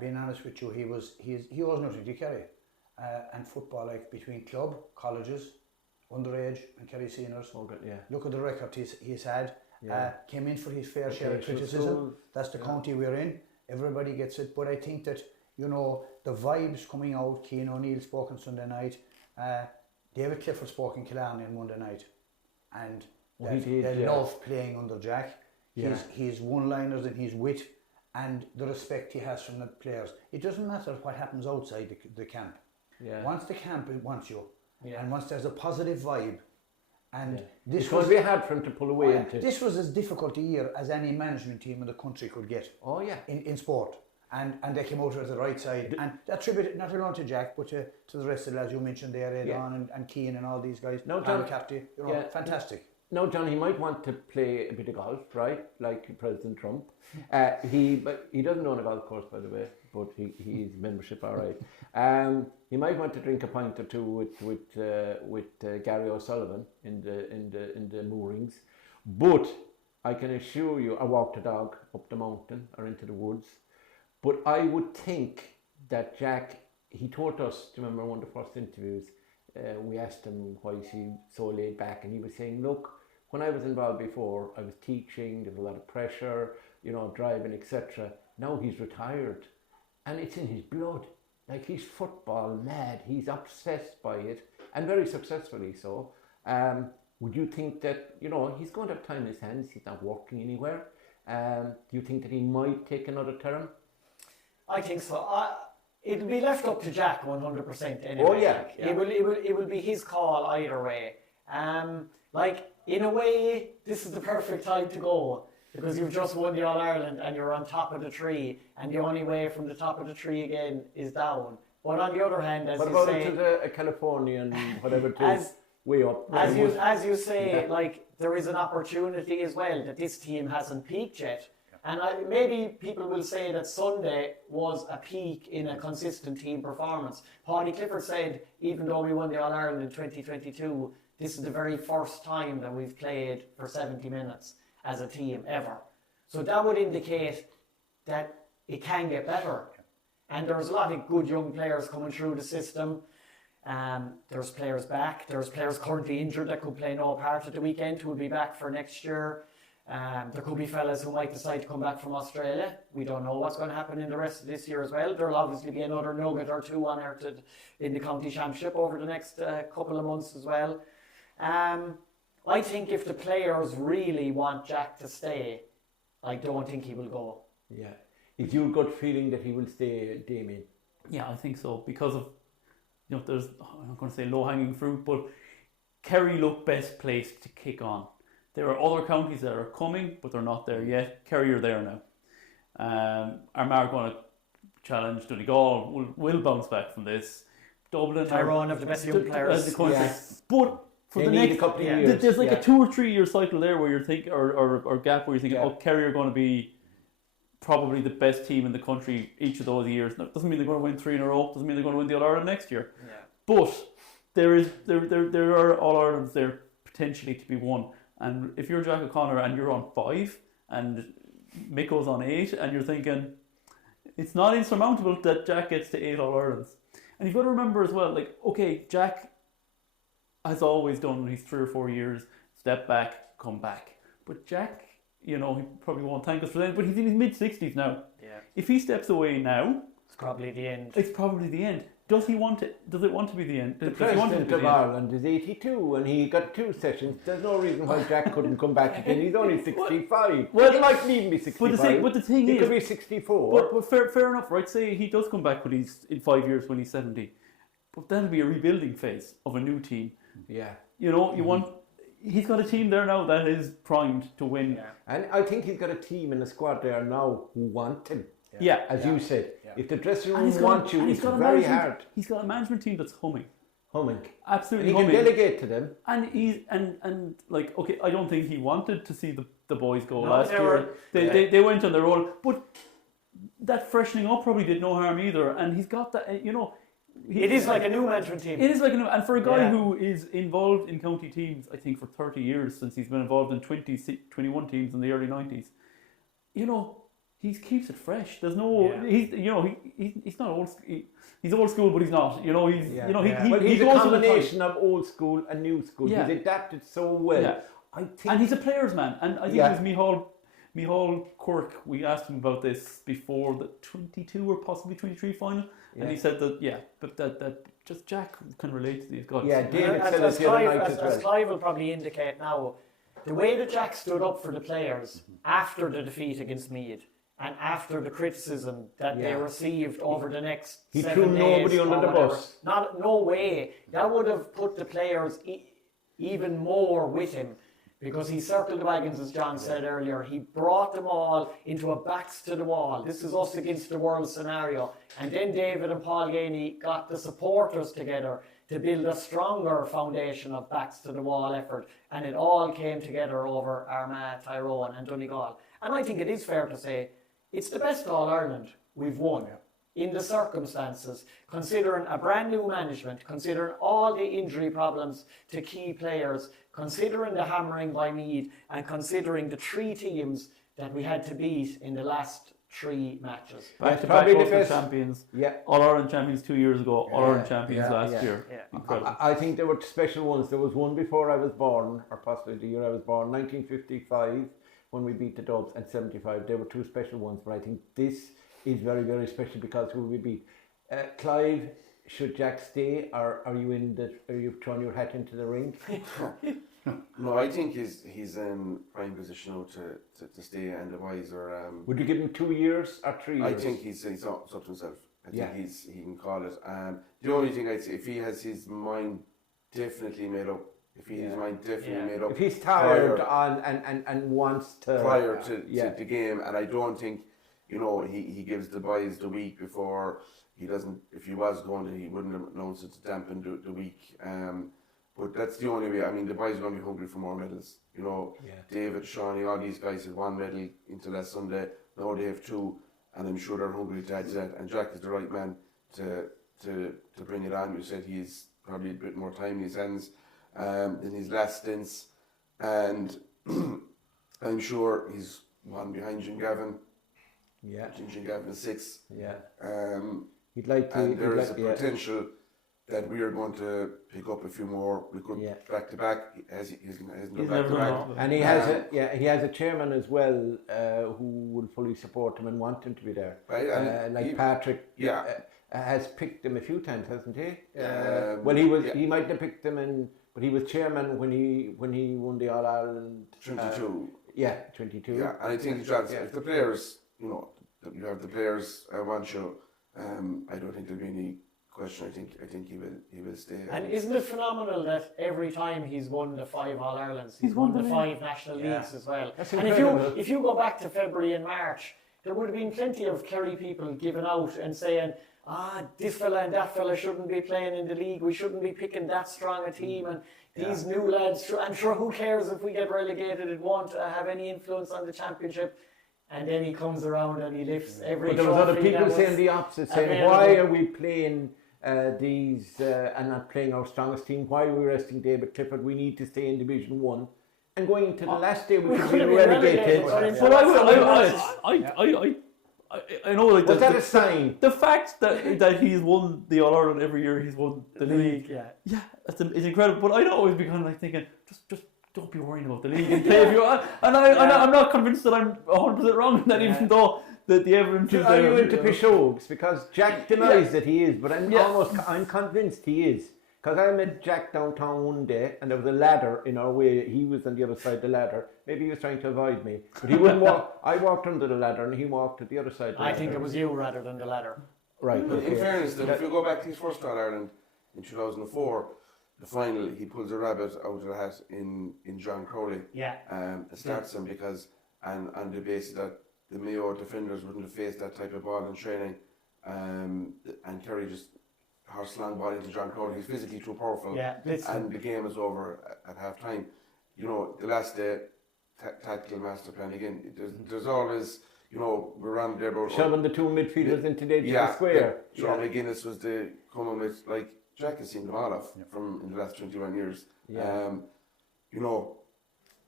Being honest with you, he was nothing to Kerry, and football, like between club, colleges, underage, and Kerry seniors. Look at the record he's had. Came in for his fair share of criticism. That's the county we're in. Everybody gets it, but I think that the vibes coming out. Cian O'Neill spoke on Sunday night. David Clifford spoke in Killarney on Monday night, and they love playing under Jack. His one-liners and his wit and the respect he has from the players. It doesn't matter what happens outside the camp. Once the camp wants you, and once there's a positive vibe, and this was be hard for him to pull away into. This was as difficult a year as any management team in the country could get. In sport. And they came out at the right side, and attributed not alone to Jack, but to the rest of the lads you mentioned there, Aidan and Cian and all these guys. No, John, fantastic. No, John, he might want to play a bit of golf, right? Like President Trump. But he doesn't own a golf course, by the way, but he's membership, all right. He might want to drink a pint or two with Gary O'Sullivan in the moorings, but I can assure you, I walk the dog up the mountain or into the woods. But I would think that Jack, he told us, do you remember one of the first interviews, we asked him why is he so laid back, and he was saying, look, when I was involved before, I was teaching, there was a lot of pressure, driving, etc. Now he's retired, and it's in his blood. Like, he's football mad, he's obsessed by it, and very successfully so. Would you think that, he's going to have time in his hands, he's not working anywhere? Do you think that he might take another term? I think so. It'll be left up to Jack 100% anyway. It will be his call either way. In a way, this is the perfect time to go, because you've just won the All Ireland and you're on top of the tree, and the only way from the top of the tree again is down. But on the other hand, as you say, to the Californian whatever it is, way up. As you say, there is an opportunity as well that this team hasn't peaked yet. And maybe people will say that Sunday was a peak in a consistent team performance. Paudie Clifford said, even though we won the All-Ireland in 2022, this is the very first time that we've played for 70 minutes as a team ever. So that would indicate that it can get better. And there's a lot of good young players coming through the system. There's players back. There's players currently injured that could play no part at the weekend who will be back for next year. There could be fellas who might decide to come back from Australia. We don't know what's going to happen in the rest of this year as well. There'll obviously be another nugget or two unearthed in the county championship over the next couple of months as well. I think if the players really want Jack to stay, I don't think he will go. Yeah. Is your gut feeling that he will stay, Damian? Yeah, I think so, because of, there's, I'm not going to say low-hanging fruit, but Kerry look best placed to kick on. There are other counties that are coming, but they're not there yet. Kerry are there now. Armagh going to challenge Donegal. Will bounce back from this. Dublin. Tyrone have the best young players. But for the next couple of years, there's like a 2 or 3 year cycle there where you're thinking, or gap where you're thinking, Kerry are going to be probably the best team in the country each of those years. That doesn't mean they're going to win 3 in a row. Doesn't mean they're going to win the All Ireland next year. Yeah. But there are All Irelands there potentially to be won. And if you're Jack O'Connor and you're on 5 and Miko's on 8 and you're thinking, it's not insurmountable that Jack gets to 8 All-Irelands. And you've got to remember as well, Jack has always done these 3 or 4 years, step back, come back. But Jack, he probably won't thank us for that, but he's in his mid-60s now. Yeah. If he steps away now, it's probably the end. It's probably the end. Does he want it? Does it want to be the end? The President of Ireland is 82 and he got 2 sessions. There's no reason why Jack couldn't come back again. He's only 65. Well, he might even be 65. But the thing he is, could be 64. But fair enough, right? Say he does come back when he's in 5 years when he's 70. But that'll be a rebuilding phase of a new team. Yeah. He's got a team there now that is primed to win. Yeah. And I think he's got a team in the squad there now who want him. Yeah. As you said. If the dressing room wants you, it's very hard. He's got a management team that's humming. and Absolutely he humming. Can delegate to them. And I don't think he wanted to see the boys go last year. They went on their own. But that freshening up probably did no harm either. And he's got that, it is like a new management team. It is like and for a guy who is involved in county teams, I think for 30 years since he's been involved in 21 teams in the early 90s, he keeps it fresh. There's no, he's not old. He's old school, but he's not. He's a combination of old school and new school. Yeah. He's adapted so well. Yeah. And he's a player's man. And I think it was Micheál Quirk. We asked him about this before the 22 or possibly 23 final, and he said but that just Jack can relate to these guys. Yeah, David said as the other night as well. Clive will probably indicate now, the way that Jack stood up for the players after the defeat against Meath and after the criticism that they received over the next 7 days. He threw nobody under the bus. No way. That would have put the players even more with him. Because he circled the wagons, as John said earlier. He brought them all into a backs to the wall. This is us against the world scenario. And then David and Paul Ganey got the supporters together to build a stronger foundation of backs to the wall effort. And it all came together over Armagh, Tyrone and Donegal. And I think it is fair to say it's the best All-Ireland we've won. In the circumstances, considering a brand new management, considering all the injury problems to key players, considering the hammering by Meath, and considering the 3 teams that we had to beat in the last 3 matches. Back to back Ulster champions, All-Ireland champions 2 years ago, All-Ireland champions last year. Yeah. Incredible. I think there were special ones. There was one before I was born, or possibly the year I was born, 1955, when we beat the Dubs, and 75. There were 2 special ones, but I think this is very, very special because who we beat. Clive, should Jack stay, or are you throwing your hat into the ring? No, I think he's in prime position now to stay, and the boys are. Would you give him 2 years or 3 years? I think he's up to himself. I think he can call it. The only thing I'd say, if he has his mind definitely made up, if he's tired and wants to prior to the game, and I don't think. He gives the boys the week before. He doesn't. If he was going to, he wouldn't announce it to dampen the week. But that's the only way. I mean, the boys are going to be hungry for more medals. David, Shawnee, all these guys had 1 medal into last Sunday. Now they have 2, and I'm sure they're hungry to add to that. And Jack is the right man to bring it on. You said he's probably a bit more time in his hands than his last stints, and I'm sure he's 1 behind Jim Gavin. Yeah, Jim Gavin is 6. Yeah, he'd like to. And there is a potential that we are going to pick up a few more. We could back to back. He's back to back, and he has a chairman as well who will fully support him and want him to be there. Right, Patrick. Has picked him a few times, hasn't he? He might have picked them but he was chairman when he won the All Ireland 22. 22. Yeah, and I think if the players. You have the players want you. I don't think there'll be any question. I think he will stay. And isn't it phenomenal that every time he's won the 5 All Irelands, he's won the 5 national leagues as well. And if you go back to February and March, there would have been plenty of Kerry people giving out and saying, this fella and that fella shouldn't be playing in the league. We shouldn't be picking that strong a team. And these new lads, I'm sure who cares if we get relegated? It won't have any influence on the championship. And then he comes around and he lifts every trophy. But there was other people saying the opposite, saying, why are we playing these and not playing our strongest team? Why are we resting David Clifford? We need to stay in Division 1. And going into the last day, we could be relegated. I know. Like, was that a sign? The fact that he's won the All Ireland every year, he's won the league. Yeah, it's incredible. But I'd always be kind of like thinking, just don't be worrying about the league and play if you are. And I'm not convinced that I'm 100% wrong in that, even though the evidence is there. Are you into Pishogues? Because Jack denies that he is, but I'm convinced he is. Because I met Jack downtown one day, and there was a ladder in our way. He was on the other side of the ladder. Maybe he was trying to avoid me, but he wouldn't walk. I walked under the ladder, and he walked to the other side of the ladder. I think it was you rather than the ladder. Right. Okay. In fairness, if you go back to his first All Ireland in 2004, the final, he pulls a rabbit out of the hat in John Crowley. Yeah. It starts him because, and on the basis that the Mayo defenders wouldn't have faced that type of ball in training, and Kerry just horse-slang ball into John Crowley. He's physically too powerful. Yeah, and the game is over at half time. The last day, tactical master plan again. There's always, you know, we're on there about shoving the two midfielders into the square. Sean McGuinness was the coming with, like, Jack has seen them all off from in the last 21 years. Yeah. You know,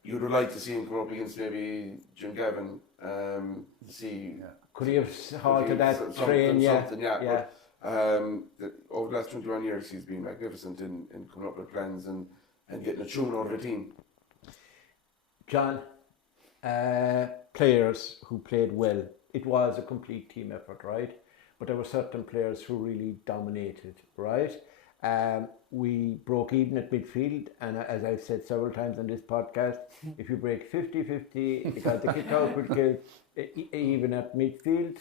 you'd have liked to see him come up against maybe Jim Gavin to see. Could he have halted that train? Something, But, over the last 21 years, he's been magnificent in coming up with plans and getting a tune out of a team. John, players who played well. It was a complete team effort, right? But there were certain players who really dominated, right? We broke even at midfield, and as I've said several times on this podcast, if you break 50-50, because the kick out would kill even at midfield.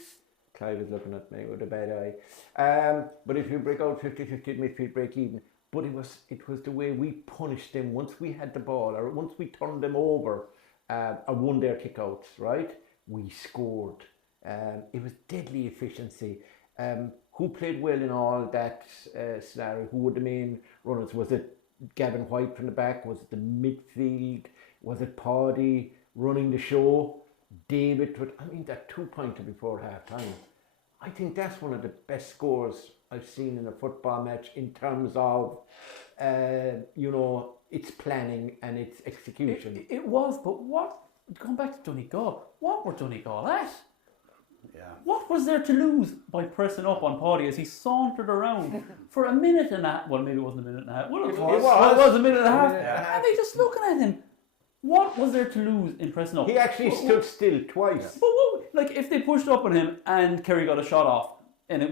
Clive is looking at me with a bad eye. But if you break out 50-50 at midfield, break even. But it was the way we punished them once we had the ball, or once we turned them over, or won their kickouts, right? We scored. It was deadly efficiency. Who played well in all that scenario? Who were the main runners? Was it Gavin White from the back? Was it the midfield? Was it Paddy running the show? David, that 2-pointer before half time. I think that's one of the best scores I've seen in a football match in terms of, its planning and its execution. It was, but going back to Donegal, what were Donegal at? Yeah. What was there to lose by pressing up on Paddy as he sauntered around for a minute and a half? Well, maybe it wasn't a minute and a half. Well, it was a minute and a half. And they just looking at him. What was there to lose in pressing up? He actually stood still twice. But if they pushed up on him and Kerry got a shot off and it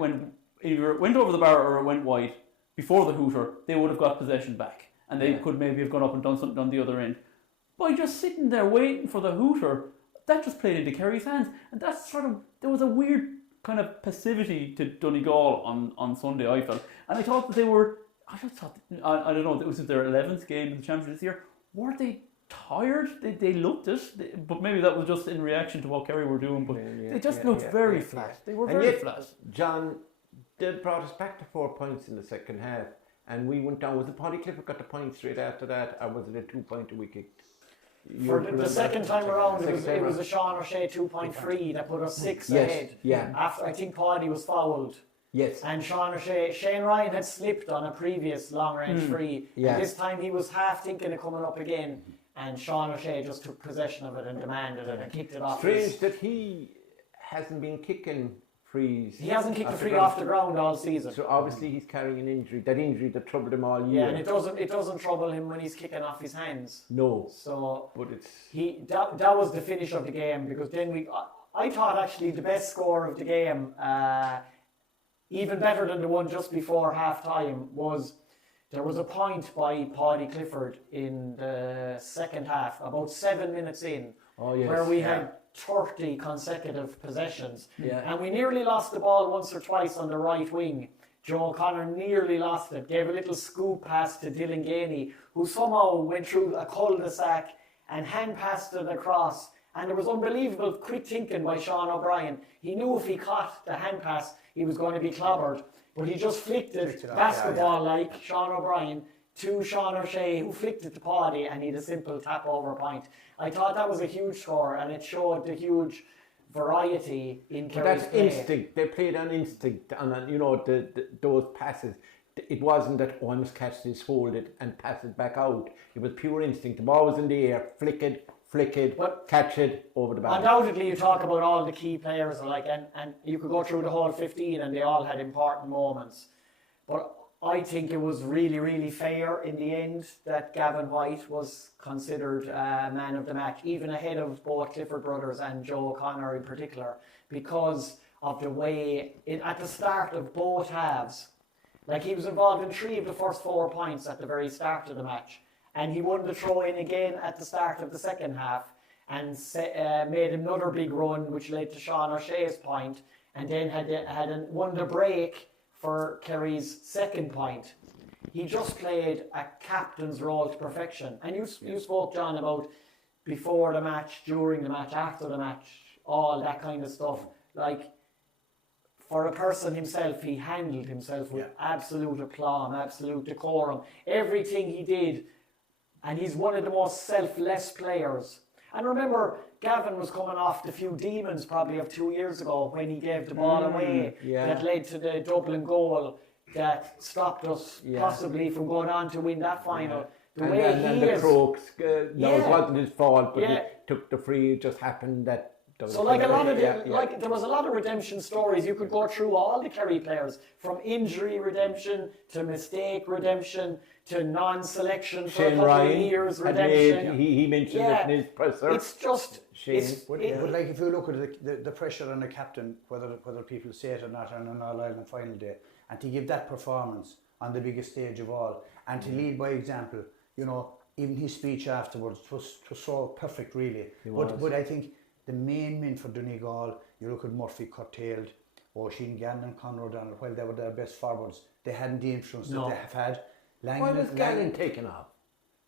either went over the bar or it went wide before the hooter, they would have got possession back. And they could maybe have gone up and done something on the other end. By just sitting there waiting for the hooter, that just played into Kerry's hands. And that's there was a weird kind of passivity to Donegal on Sunday, I felt. And I thought that I don't know, it was their 11th game in the championship this year. Were they tired? They looked it, but maybe that was just in reaction to what Kerry were doing, but they just looked very flat. They were very flat. John, they brought us back to 4 points in the second half, and we went down. Was it Paddy Clifford got the point straight after that, or was it a 2-pointer we kicked? For the second time around, it was a Sean O'Shea 2.3 that put us 6 ahead. Yeah. After I think Paddy was fouled. Yes. And Shane Ryan had slipped on a previous long-range free. Yeah. And this time he was half thinking of coming up again. And Sean O'Shea just took possession of it and demanded it and kicked it off. Strange that he hasn't been kicking frees. He hasn't kicked a free off the ground all season. So obviously he's carrying an injury. That injury that troubled him all year. Yeah, and it doesn't trouble him when he's kicking off his hands. No. So but it's that was the finish of the game, because then I thought actually the best score of the game, even better than the one just before half time, was there was a point by Paddy Clifford in the second half, about 7 minutes in, where we had 30 consecutive possessions. Yeah. And we nearly lost the ball once or twice on the right wing. Joe O'Connor nearly lost it, gave a little scoop pass to Dylan Ganey, who somehow went through a cul-de-sac and hand passed it across. And there was unbelievable quick thinking by Sean O'Brien. He knew if he caught the hand pass, he was going to be clobbered. But he just flicked it basketball like Sean O'Brien to Sean O'Shea, who flicked it to Paddy, and he had a simple tap over point. I thought that was a huge score, and it showed the huge variety in Kerry's play. That's instinct. They played on instinct, and those passes. It wasn't that I must catch this, hold it, and pass it back out. It was pure instinct. The ball was in the air, flick it, catch it over the back. Undoubtedly, you talk about all the key players alike, and you could go through the whole 15, and they all had important moments. But I think it was really, really fair in the end that Gavin White was considered man of the match, even ahead of both Clifford brothers and Joe O'Connor in particular, because of the way, at the start of both halves, like he was involved in 3 of the first 4 points at the very start of the match, and he won the throw-in again at the start of the second half, and made another big run, which led to Sean O'Shea's point, and then won the break for Kerry's second point. He just played a captain's role to perfection. And you spoke, John, about before the match, during the match, after the match, all that kind of stuff. Like, for a person himself, he handled himself with absolute aplomb, absolute decorum. Everything he did, and he's one of the most selfless players. And remember, Gavin was coming off the few demons probably of 2 years ago when he gave the ball away that led to the Dublin goal that stopped us possibly from going on to win that final. The way and he the is... Crokes, it wasn't his fault, but he took the free, it just happened that... So like a lot of like there was a lot of redemption stories. You could go through all the Kerry players, from injury redemption to mistake redemption to non-selection for a couple of years redemption. He mentioned it in his presser. It's just but like if you look at the pressure on the captain, whether people say it or not, on an All-Ireland final day, and to give that performance on the biggest stage of all, and to lead by example, you know, even his speech afterwards was so perfect, really. But I think the main men for Donegal, you look at Murphy curtailed, O'Sheen, Gannon and Conor O'Donnell, while they were their best forwards, they hadn't the influence that they have had. Why was Gannon taken off?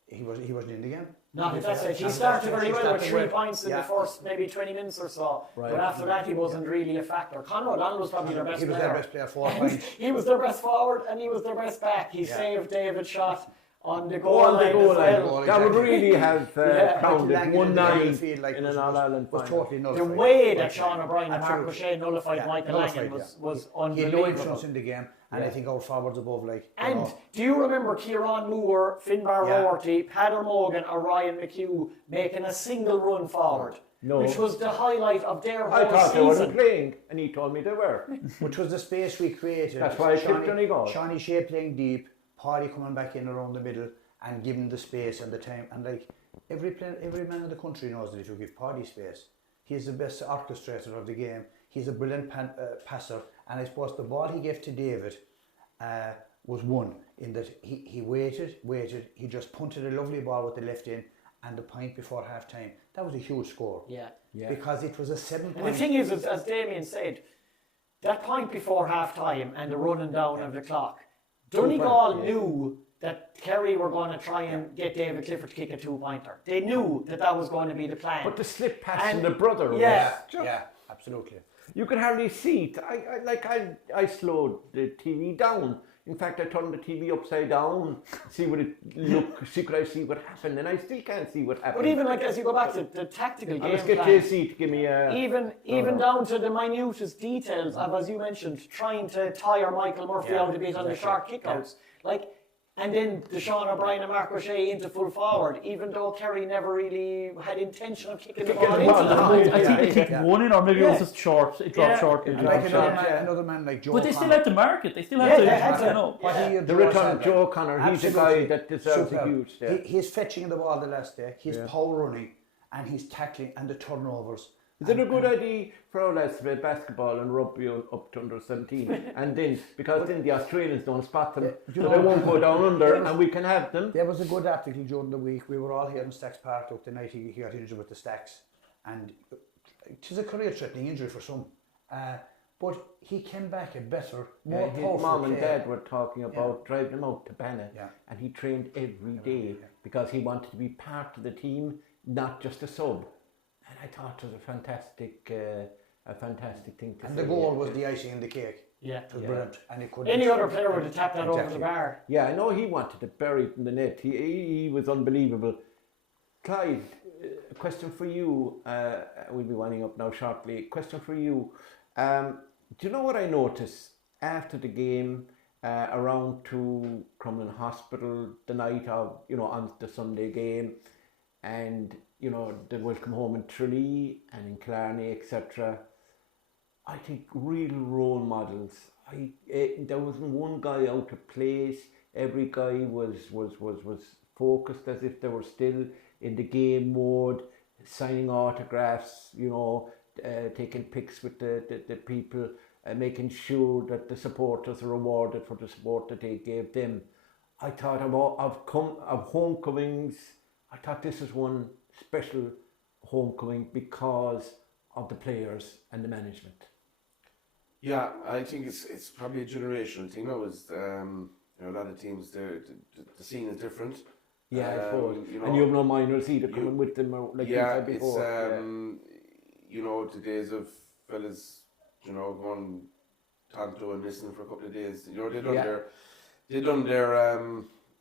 He wasn't in the game. No, that's it. He started very well with 3 points in the first maybe 20 minutes or so. Right. But after that, he wasn't really a factor. Conor O'Donnell was probably their best player. He was their best player 4 points. He was their best forward and he was their best back. He saved David's shot on the goal line as well. That would really have crowned it 1-9 in an All-Ireland final. Totally nullified. The way that Sean O'Brien and Mark O'Shea nullified Michael Langan was unbelievable. He had no influence in the game, and I think our forwards above, like... And do you remember Kieran Moore, Finbar Roherty, Padder Morgan or Ryan McHugh making a single run forward? No. Which was the highlight of their whole season. I thought they weren't playing, and he told me they were. Which was the space we created. That's why I tipped Donegal. Shawnee Shea playing deep, Paddy coming back in around the middle and giving the space and the time. And like every man in the country knows that if you give Paddy space, he's the best orchestrator of the game. He's a brilliant passer. And I suppose the ball he gave to David was one in that he waited. He just punted a lovely ball with the left in, and the point before half time. That was a huge score. Yeah. Because it was a 7-point. And the thing is, as Damian said, that point before half time and the running down of the clock, Donegal knew that Kerry were going to try and get David Clifford to kick a 2-pointer. They knew that was going to be the plan. But the slip pass and the brother was absolutely. You could hardly see it. I slowed the TV down. In fact, I turned the TV upside down, see what it look, could I see what happened, and I still can't see what happened. But even like as you go back to the tactical game let's get JC to give me a... Even down to the minutest details of, as you mentioned, trying to tire Michael Murphy out a bit on the short kickouts. And then the Sean O'Brien and Mark O'Shea into full forward, even though Kerry never really had intention of kicking the ball into them. I think they kicked one in, or maybe it was just short. It dropped short. Another man like Joe. But they still had to mark it. They still had to. The return of Joe Connor. He's a guy that deserves a huge step. He's fetching the ball the last day. He's power running, and he's tackling and the turnovers. Is it a good idea for our lads to play basketball and rugby up to under 17? And then, because then the Australians don't spot them, so they won't go down under, and we can have them. There was a good article during the week. We were all here in Stacks Park the night he got injured with the Stacks, and it was a career-threatening injury for some. But he came back a better, more powerful his mom and dad were talking about driving him out to Banna, and he trained every day because he wanted to be part of the team, not just a sub. And I thought it was a fantastic thing to say. And the goal was the icing in the cake. Yeah. It was brilliant. And he couldn't. Any other player would have tapped that over the bar. Yeah, I know he wanted to bury it in the net. He was unbelievable. Clive, a question for you. We'll be winding up now shortly. Question for you. Do you know what I noticed after the game, around to Crumlin Hospital, the night of, on the Sunday game, and they will come home in Tralee and in Killarney, etc. I think real role models. There wasn't one guy out of place. Every guy was focused as if they were still in the game mode, signing autographs, taking pics with the people, making sure that the supporters are rewarded for the support that they gave them. I thought of homecomings. I thought this was one special homecoming because of the players and the management. Yeah, I think it's probably a generational thing now. A lot of teams, the scene is different. Yeah, I suppose. And you have no minors either coming with them, like you said before. The days of fellas, going Tonto and listening for a couple of days. They done their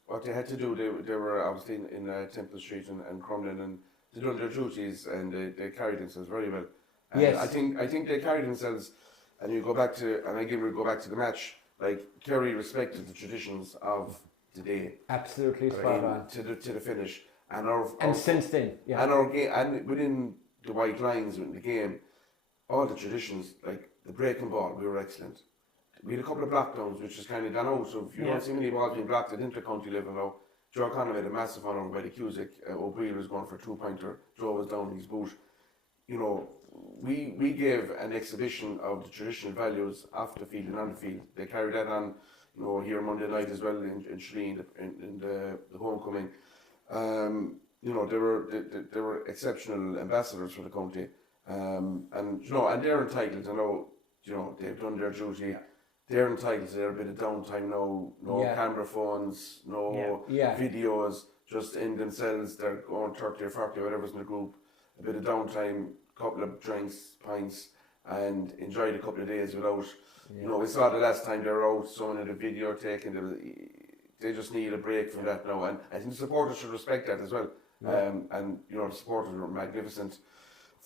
what they had to do. They were obviously in Temple Street and Crumlin, and They done their duties and they carried themselves very well. And Yes. I think they carried themselves, and you go back to, and again we go back to the match. Like Kerry respected the traditions of the day. Absolutely spot on. To the finish, And since then, yeah. and our game, and within the white lines in the game, all the traditions, like the breaking ball, we were excellent. We had a couple of block downs, which has kind of gone out. So if you don't see many balls being blocked at inter-county level now, Joe Connor made a massive one over by the Cusick. O'Brien was going for a 2-pointer. Joe was down his boot. You know, we gave an exhibition of the traditional values off the field and on the field. They carried that on, you know, here Monday night as well in Tralee in the homecoming. You know, they were exceptional ambassadors for the county. And you know, and they're entitled. I know, you know, they've done their duty. Yeah. They're entitled to their bit of downtime now. No camera phones, no videos. Just in themselves, they're going 30 or 40, whatever's in the group. A bit of downtime, couple of drinks, pints, and enjoyed a couple of days without. You know, we saw the last time they were out. Someone had a video taken. They just need a break from that now, and I think the supporters should respect that as well. Yeah. And you know, the supporters were magnificent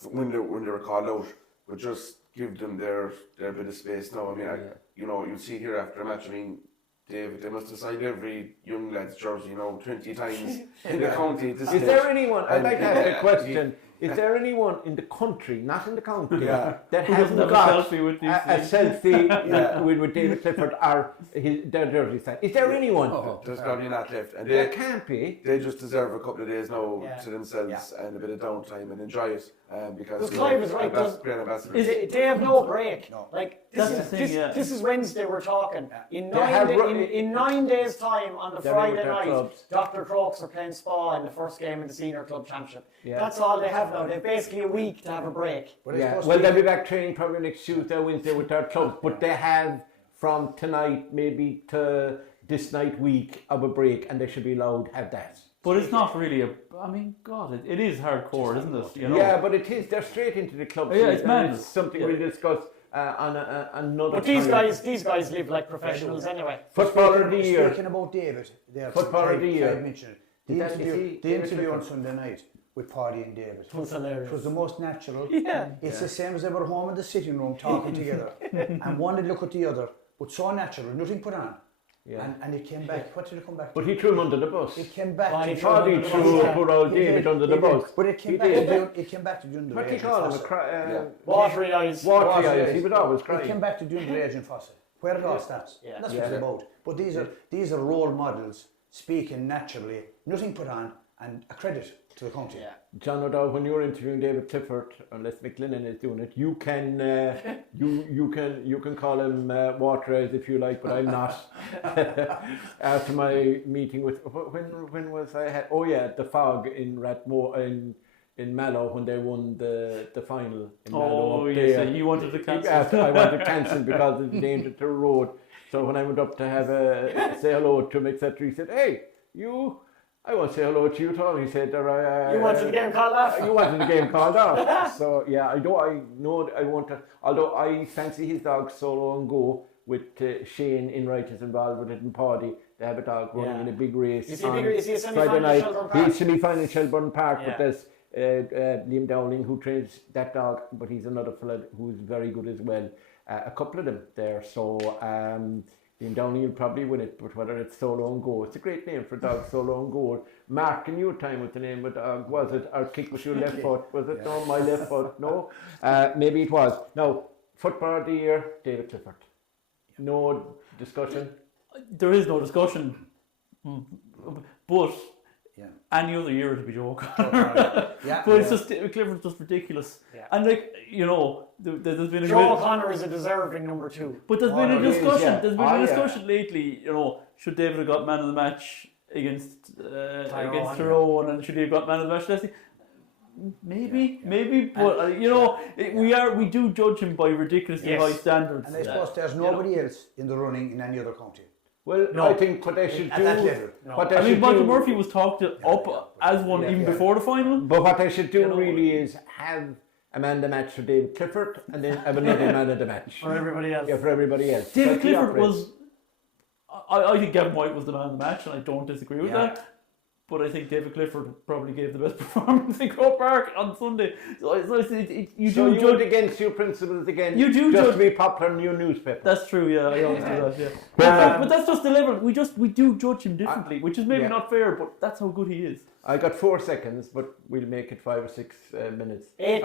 when they were called out, but just give them their bit of space now. I mean, you know, you'll see here after a match. I mean, David, they must have signed every young lad's jersey, you know, 20 times in the county. Is there anyone? I'd like to ask a question. Is there anyone in the country, not in the county, that hasn't got a selfie with David Clifford or their jersey signed? Is there anyone? There's probably not left. And there can't be. They just deserve a couple of days now to themselves and a bit of downtime and enjoy it. Because Clive is right. They have no break. No. Like this is Wednesday. We're talking in 9 days' time on the Friday night. Dr. Crokes are playing Spa in the first game in the Senior Club Championship. Yeah. That's all they have now. They've basically a week to have a break. Well, they'll be back training probably next Tuesday or Wednesday with their clubs, but they have from tonight maybe to this night week of a break, and they should be allowed to have that. But it's not really God, it is hardcore, isn't it? You know? Yeah, but it is. They're straight into the club. Yeah, it's madness. It's something we'll discuss on another. But these guys live like professionals anyway. Footballer of the year. Speaking about David, footballer of the year. I mentioned it. The interview on Sunday night with Paddy and David. It was hilarious. It was the most natural. Yeah. It's the same as they were home in the sitting room talking together, and one would look at the other, but so natural, nothing put on. Yeah. And it came back. What did it come back to? But he threw him under the bus. It came back. Paddy threw poor old David under the bus. But it came back to doing the What do you call him? Watery eyes. Watery eyes. He would always cry. It came back to doing the Raging Fossil. Where it all starts. Yeah. That's what it's about. But these are role models speaking naturally, nothing put on, and a credit to the county. Yeah. John O'Dowd, when you're interviewing David Clifford, unless McLennan is doing it, you can you can call him Waterhouse if you like, but I'm not. After my meeting with when was I? The Fog in Rathmore in Mallow when they won the final in Mallow. Oh yes, so you wanted to cancel. I wanted to cancel because of the danger to the road. So when I went up to have say hello to him, etc., he said, "Hey, you." I won't say hello to you at all. He said, "You wanted the game called off." You wanted the game called off. So yeah, I know I want to. Although I fancy his dog Solo and Go with Shane Enright is involved with it and Paddy. They have a dog running in a big race. Is he a semi-final in Shelburne Park? He's semi-final in Shelburne Park, but there's Liam Dowling who trains that dog, but he's another fella who's very good as well. A couple of them there. So. Liam Downey will probably win it, but whether it's Solo and Goal, it's a great name for a dog, Solo and Goal. Mark, in your time with the name of the dog, was it? Or kick with your left foot? Was it? No, my left foot. No, maybe it was. Now, footballer of the year, David Clifford. No discussion. There is no discussion, but any other year it'd be Joe O'Connor. But it's just Clifford's just ridiculous. Yeah. And there's been Joe O'Connor is a deserving number 2. But there's been a discussion. There's been a discussion lately. Should David have got man of the match against Tyrone, and should he have got man of the match? Maybe, but we do judge him by ridiculously high standards. And I suppose there's nobody else in the running in any other county. Well, no. I think what they should do. That level. No. Michael Murphy was talked up as one even before the final. But what they should do really is have a man of the match for David Clifford, and then have another man of the match for everybody else. Yeah, for everybody else. David Clifford was. I think Gavin White was the man of the match, and I don't disagree with that. but I think David Clifford probably gave the best performance in Croke Park on Sunday. So you judge against your principles again. You do just judge, to be popular in your newspaper. That's true. Yeah, I always do that. Yeah, but that's just the level. We do judge him differently, which is maybe not fair, but that's how good he is. I got 4 seconds, but we'll make it 5 or 6 minutes. 8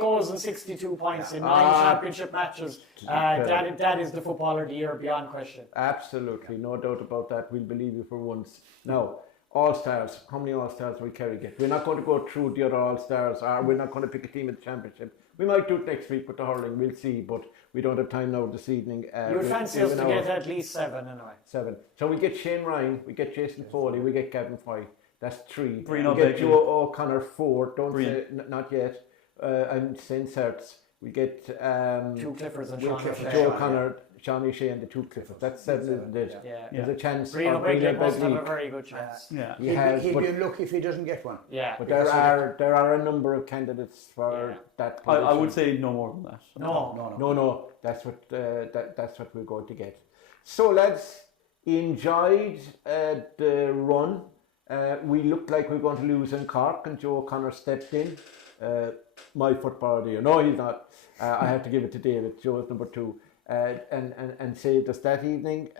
goals and 62 points in 9 championship matches. That is the footballer of the year beyond question. Absolutely, no doubt about that. We'll believe you for once. Now, All-Stars. How many All-Stars will Kerry get? We're not going to go through the other All-Stars, or we're not going to pick a team at the championship. We might do it next week with the hurling, we'll see, but we don't have time now this evening. You would fancy us to get at least 7 anyway. 7. So we get Shane Ryan, we get Jason Foley, we get Gavin Foy. That's 3. We get Joe O'Connor 4. Don't say not yet. I'm saying certs. We get 2 Cliffords and Joe O'Connor, Sean O'Shea and the 2 Cliffords. That's 7, isn't it? There's a chance. Greeno Begley must have a very good chance. He'd be lucky if he doesn't get one. Yeah. But there are a number of candidates for that position. I would say no more than that. No. That's what we're going to get. So lads, enjoyed the run. We looked like we were going to lose in Cork, and Joe O'Connor stepped in. My footballer of the year. No, he's not. I have to give it to David. Joe's number 2. And saved us that evening.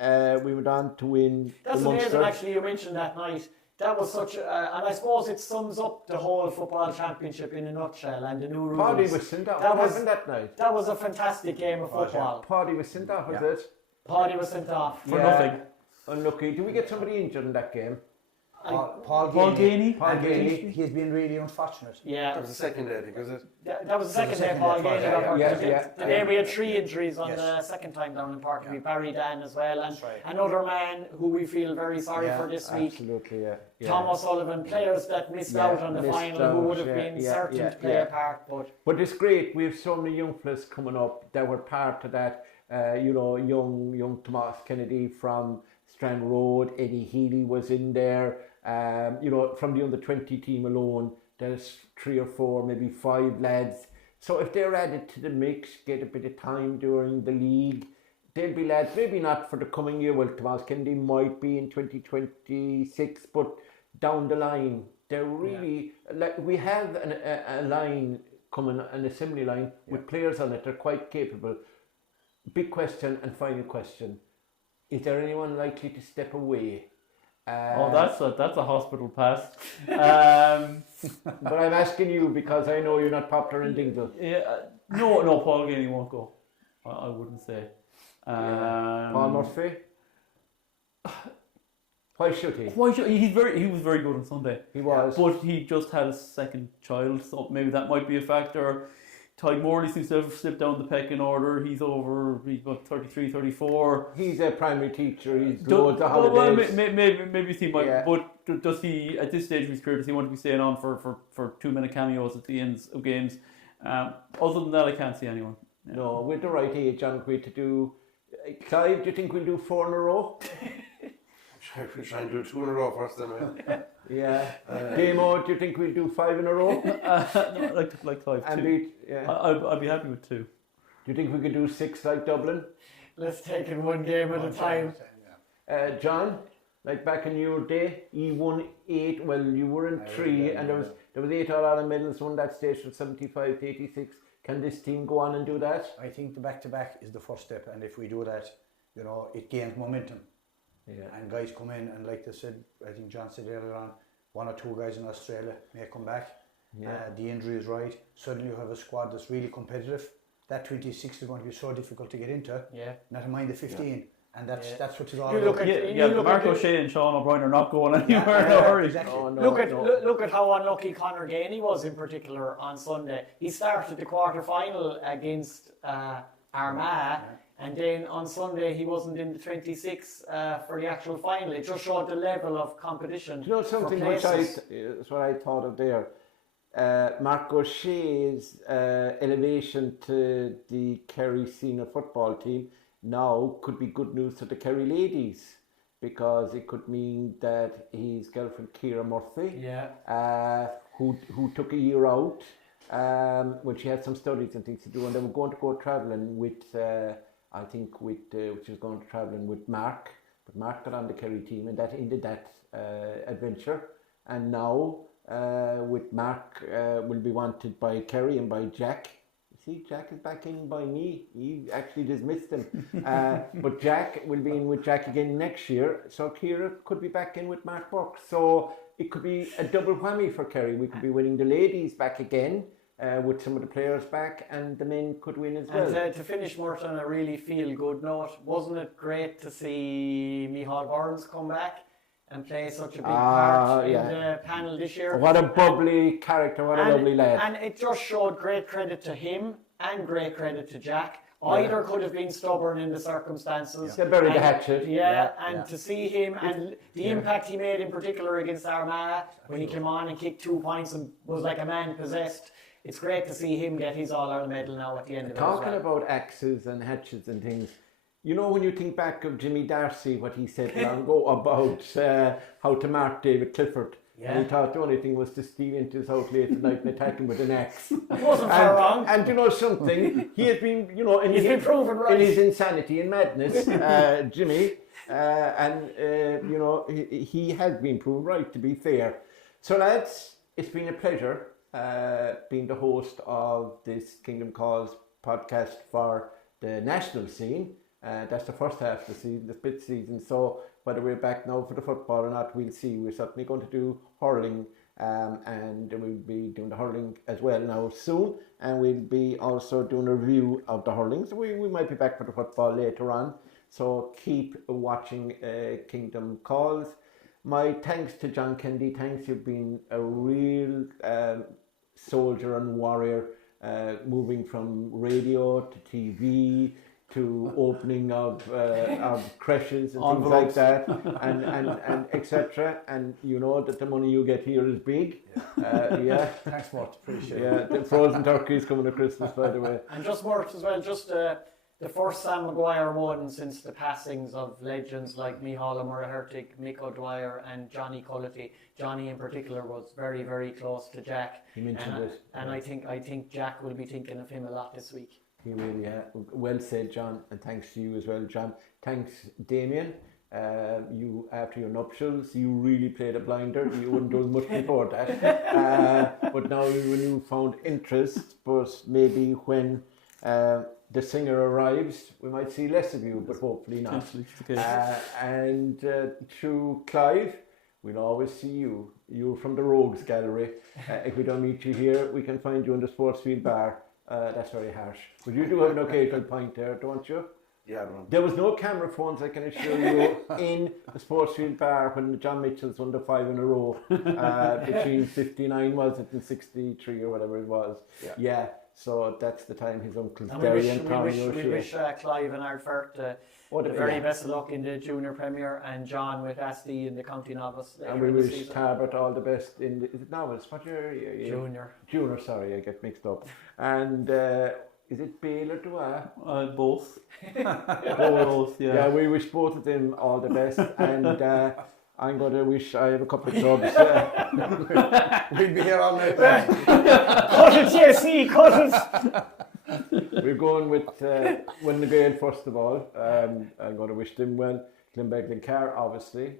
We went on to win. That's amazing, actually. You mentioned that night. That was such a, and I suppose it sums up the whole football championship in a nutshell, and the new rules. Paddy was sent off. What happened that night? That was a fantastic game of football. Paddy was sent off, was it? Paddy was sent off. For nothing. Unlucky. Did we get somebody injured in that game? Paul Gainey. He's been really unfortunate. Yeah. That was the second day, I think, was it? That was the second day Paul Gainey got hurt. The day we had 3 injuries on the second time down in Park. We Barry Dan as well, and another man who we feel very sorry for this week. Absolutely, Tom O'Sullivan, players that missed out on the final who would have been certain to play a part. But it's great. We have so many young fellas coming up that were part of that. Young Tomas Kennedy from Strand Road, Eddie Healy was in there. From the under-20 team alone, there's 3 or 4, maybe 5 lads. So if they're added to the mix, get a bit of time during the league, they'll be lads, maybe not for the coming year. Well, Tomas Kennedy might be in 2026, but down the line, they're really, we have a line coming, an assembly line with players on it. They're quite capable. Big question and final question. Is there anyone likely to step away? That's a hospital pass. But I'm asking you because I know you're not popular in Donegal. No, Paul Gainey won't go. I wouldn't say. Paul Murphy. Why should he? He was very good on Sunday. He was, but he just had a second child, so maybe that might be a factor. Ty Morley seems to have slipped down the pecking order. He's about 33, 34. He's a primary teacher. He's loads of holidays. Maybe he might. But does he, at this stage of his career, does he want to be staying on for 2-minute cameos at the ends of games? Other than that, I can't see anyone. Yeah. No, we're the right age, aren't we, to do... Clive, do you think we'll do 4 in a row? We're trying to do 2 in a row first, then. Yeah. Damo, do you think we'll do 5 in a row? No, like Clive, 2. I'd be happy with 2. Do you think we could do 6 like Dublin? Let's take it one game at a time. John, like back in your day, you won 8. Well, you were in 3, and there was 8 All-Ireland medals won that stage from 75 to 86. Can this team go on and do that? I think the back-to-back is the first step, and if we do that, it gains momentum. Yeah. And guys come in, and like they said, I think John said earlier on, 1 or 2 guys in Australia may come back. The injury is right. Suddenly you have a squad that's really competitive. That 26 is going to be so difficult to get into. Not mind the 15. And that's what it's all about. Mark O'Shea and Sean O'Brien are not going anywhere in a hurry. Exactly. Look at how unlucky Conor Gainey was in particular on Sunday. He started the quarter-final against Armagh. And then on Sunday he wasn't in the 26 for the actual final. It just showed the level of competition. Do you know something which is what I thought of there? Mark O'Shea's elevation to the Kerry senior football team now could be good news to the Kerry ladies, because it could mean that his girlfriend Ciara Murphy, who took a year out when she had some studies and things to do, and they were going to go travelling with. She was going to travelling with Mark, but Mark got on the Kerry team, and that ended that adventure. and now with Mark will be wanted by Kerry and by Jack. See, Jack is back in by me. He actually dismissed him. But Jack will be in with Jack again next year. So Ciara could be back in with Mark Burke. So it could be a double whammy for Kerry. We could be winning the ladies back again with some of the players back, and the men could win as well. And to finish, Murt, on a really feel-good note, wasn't it great to see Micheál Burns come back and play such a big part in the panel this year? What a bubbly character, what a lovely lad. And it just showed great credit to him and great credit to Jack. Either could have been stubborn in the circumstances. They buried the hatchet. To see him and the impact he made in particular against Armagh when he came on and kicked 2 points and was like a man possessed. It's great to see him get his All-Ireland medal now at the end of it. Talking about axes and hatchets and things, you know, when you think back of Jimmy Darcy, what he said long ago about how to mark David Clifford, and he thought the only thing was to steal into his house late at night and attack him with an axe. It wasn't far wrong. And you know something, he has been, you know, he's been proven right in his insanity and madness, Jimmy, you know, he has been proven right, to be fair. So lads, it's been a pleasure being the host of this Kingdom Calls podcast for the national scene. That's the first half of the season, the split season. So whether we're back now for the football or not, we'll see. We're certainly going to do hurling, and we'll be doing the hurling as well now soon. And we'll be also doing a review of the hurling. So we might be back for the football later on. So keep watching Kingdom Calls. My thanks to John Kennedy. Thanks, you've been a real soldier and warrior, moving from radio to TV to opening of creches and things like that, and etc. And you know that the money you get here is big. Thanks, Murt. Appreciate it. The frozen turkey is coming at Christmas, by the way. And just Murt as well, just the first Sam Maguire one since the passings of legends like Micheál Muprhy, Mick O'Dwyer and Johnny Cullity. Johnny in particular was very, very close to Jack. He mentioned it. And I think Jack will be thinking of him a lot this week. He will, yeah. Well said, John, and thanks to you as well, John. Thanks, Damian. You, after your nuptials, you really played a blinder. You wouldn't do much before that. But now you found interest, but maybe when the singer arrives, we might see less of you, but hopefully not. And to Clive, we'll always see you. You're from the Rogues Gallery. If we don't meet you here, we can find you in the Sportsfield Bar. That's very harsh. But you do have an occasional pint there, don't you? Yeah, I don't. There was no camera phones, I can assure you, in the Sportsfield Bar when the John Mitchells won the 5 in a row between 59, was it, and 63 or whatever it was. Yeah. So that's the time his uncles Derry and Tommy O'Shea. We wish Clive and Ardfert the very best of luck in the Junior Premier, and John with Asti in the County Novice. And we wish Tarbert all the best in the, is it Novice? What year? Junior. Junior, sorry, I get mixed up. And is it Bale or Dua? Both. Both, yeah. Yeah, we wish both of them all the best. And I'm going to wish I have a couple of clubs. We'll be here all night. Cut it, JC, cut it. We're going with Donegal first of all. I'm going to wish them well. Glenbeigh-Glencar, obviously,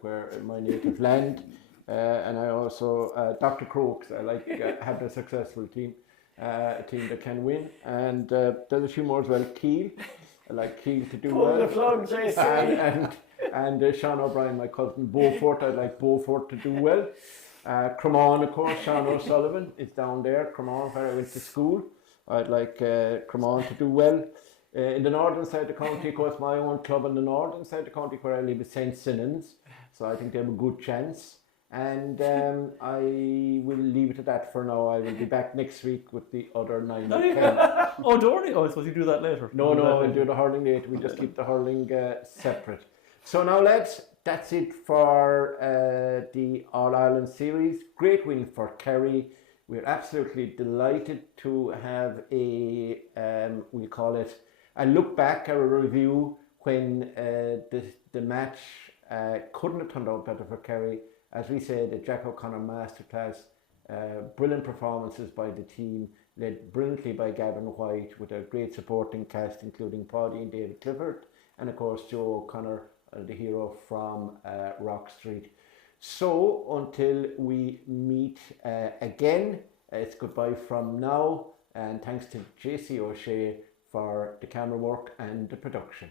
where my native land. And I also, Dr. Crokes, I like having a successful team, a team that can win. And there's a few more as well. Kiel, I like Kiel to do well. Pull the plug, JC. And Sean O'Brien, my cousin Beaufort, I'd like Beaufort to do well. Cremon, of course, Sean O'Sullivan is down there. Cremon, where I went to school. I'd like Cremon to do well. In the northern side of the county, of course, my own club in the northern side of the county where I live is St. Sinnans. So I think they have a good chance. And I will leave it at that for now. I will be back next week with the other 9 or 10. Oh, Dorney? Oh, I suppose you do that later. No, I'll do the hurling later. We just keep the hurling separate. So now, lads, that's it for the All-Ireland series. Great win for Kerry. We're absolutely delighted to have a, we'll call it, a look back or a review when the match couldn't have turned out better for Kerry. As we said, a Jack O'Connor masterclass, brilliant performances by the team, led brilliantly by Gavin White with a great supporting cast, including Paddy and David Clifford, and of course Joe O'Connor, the hero from Rock Street. So until we meet again, it's goodbye from now, and thanks to JC O'Shea for the camera work and the production.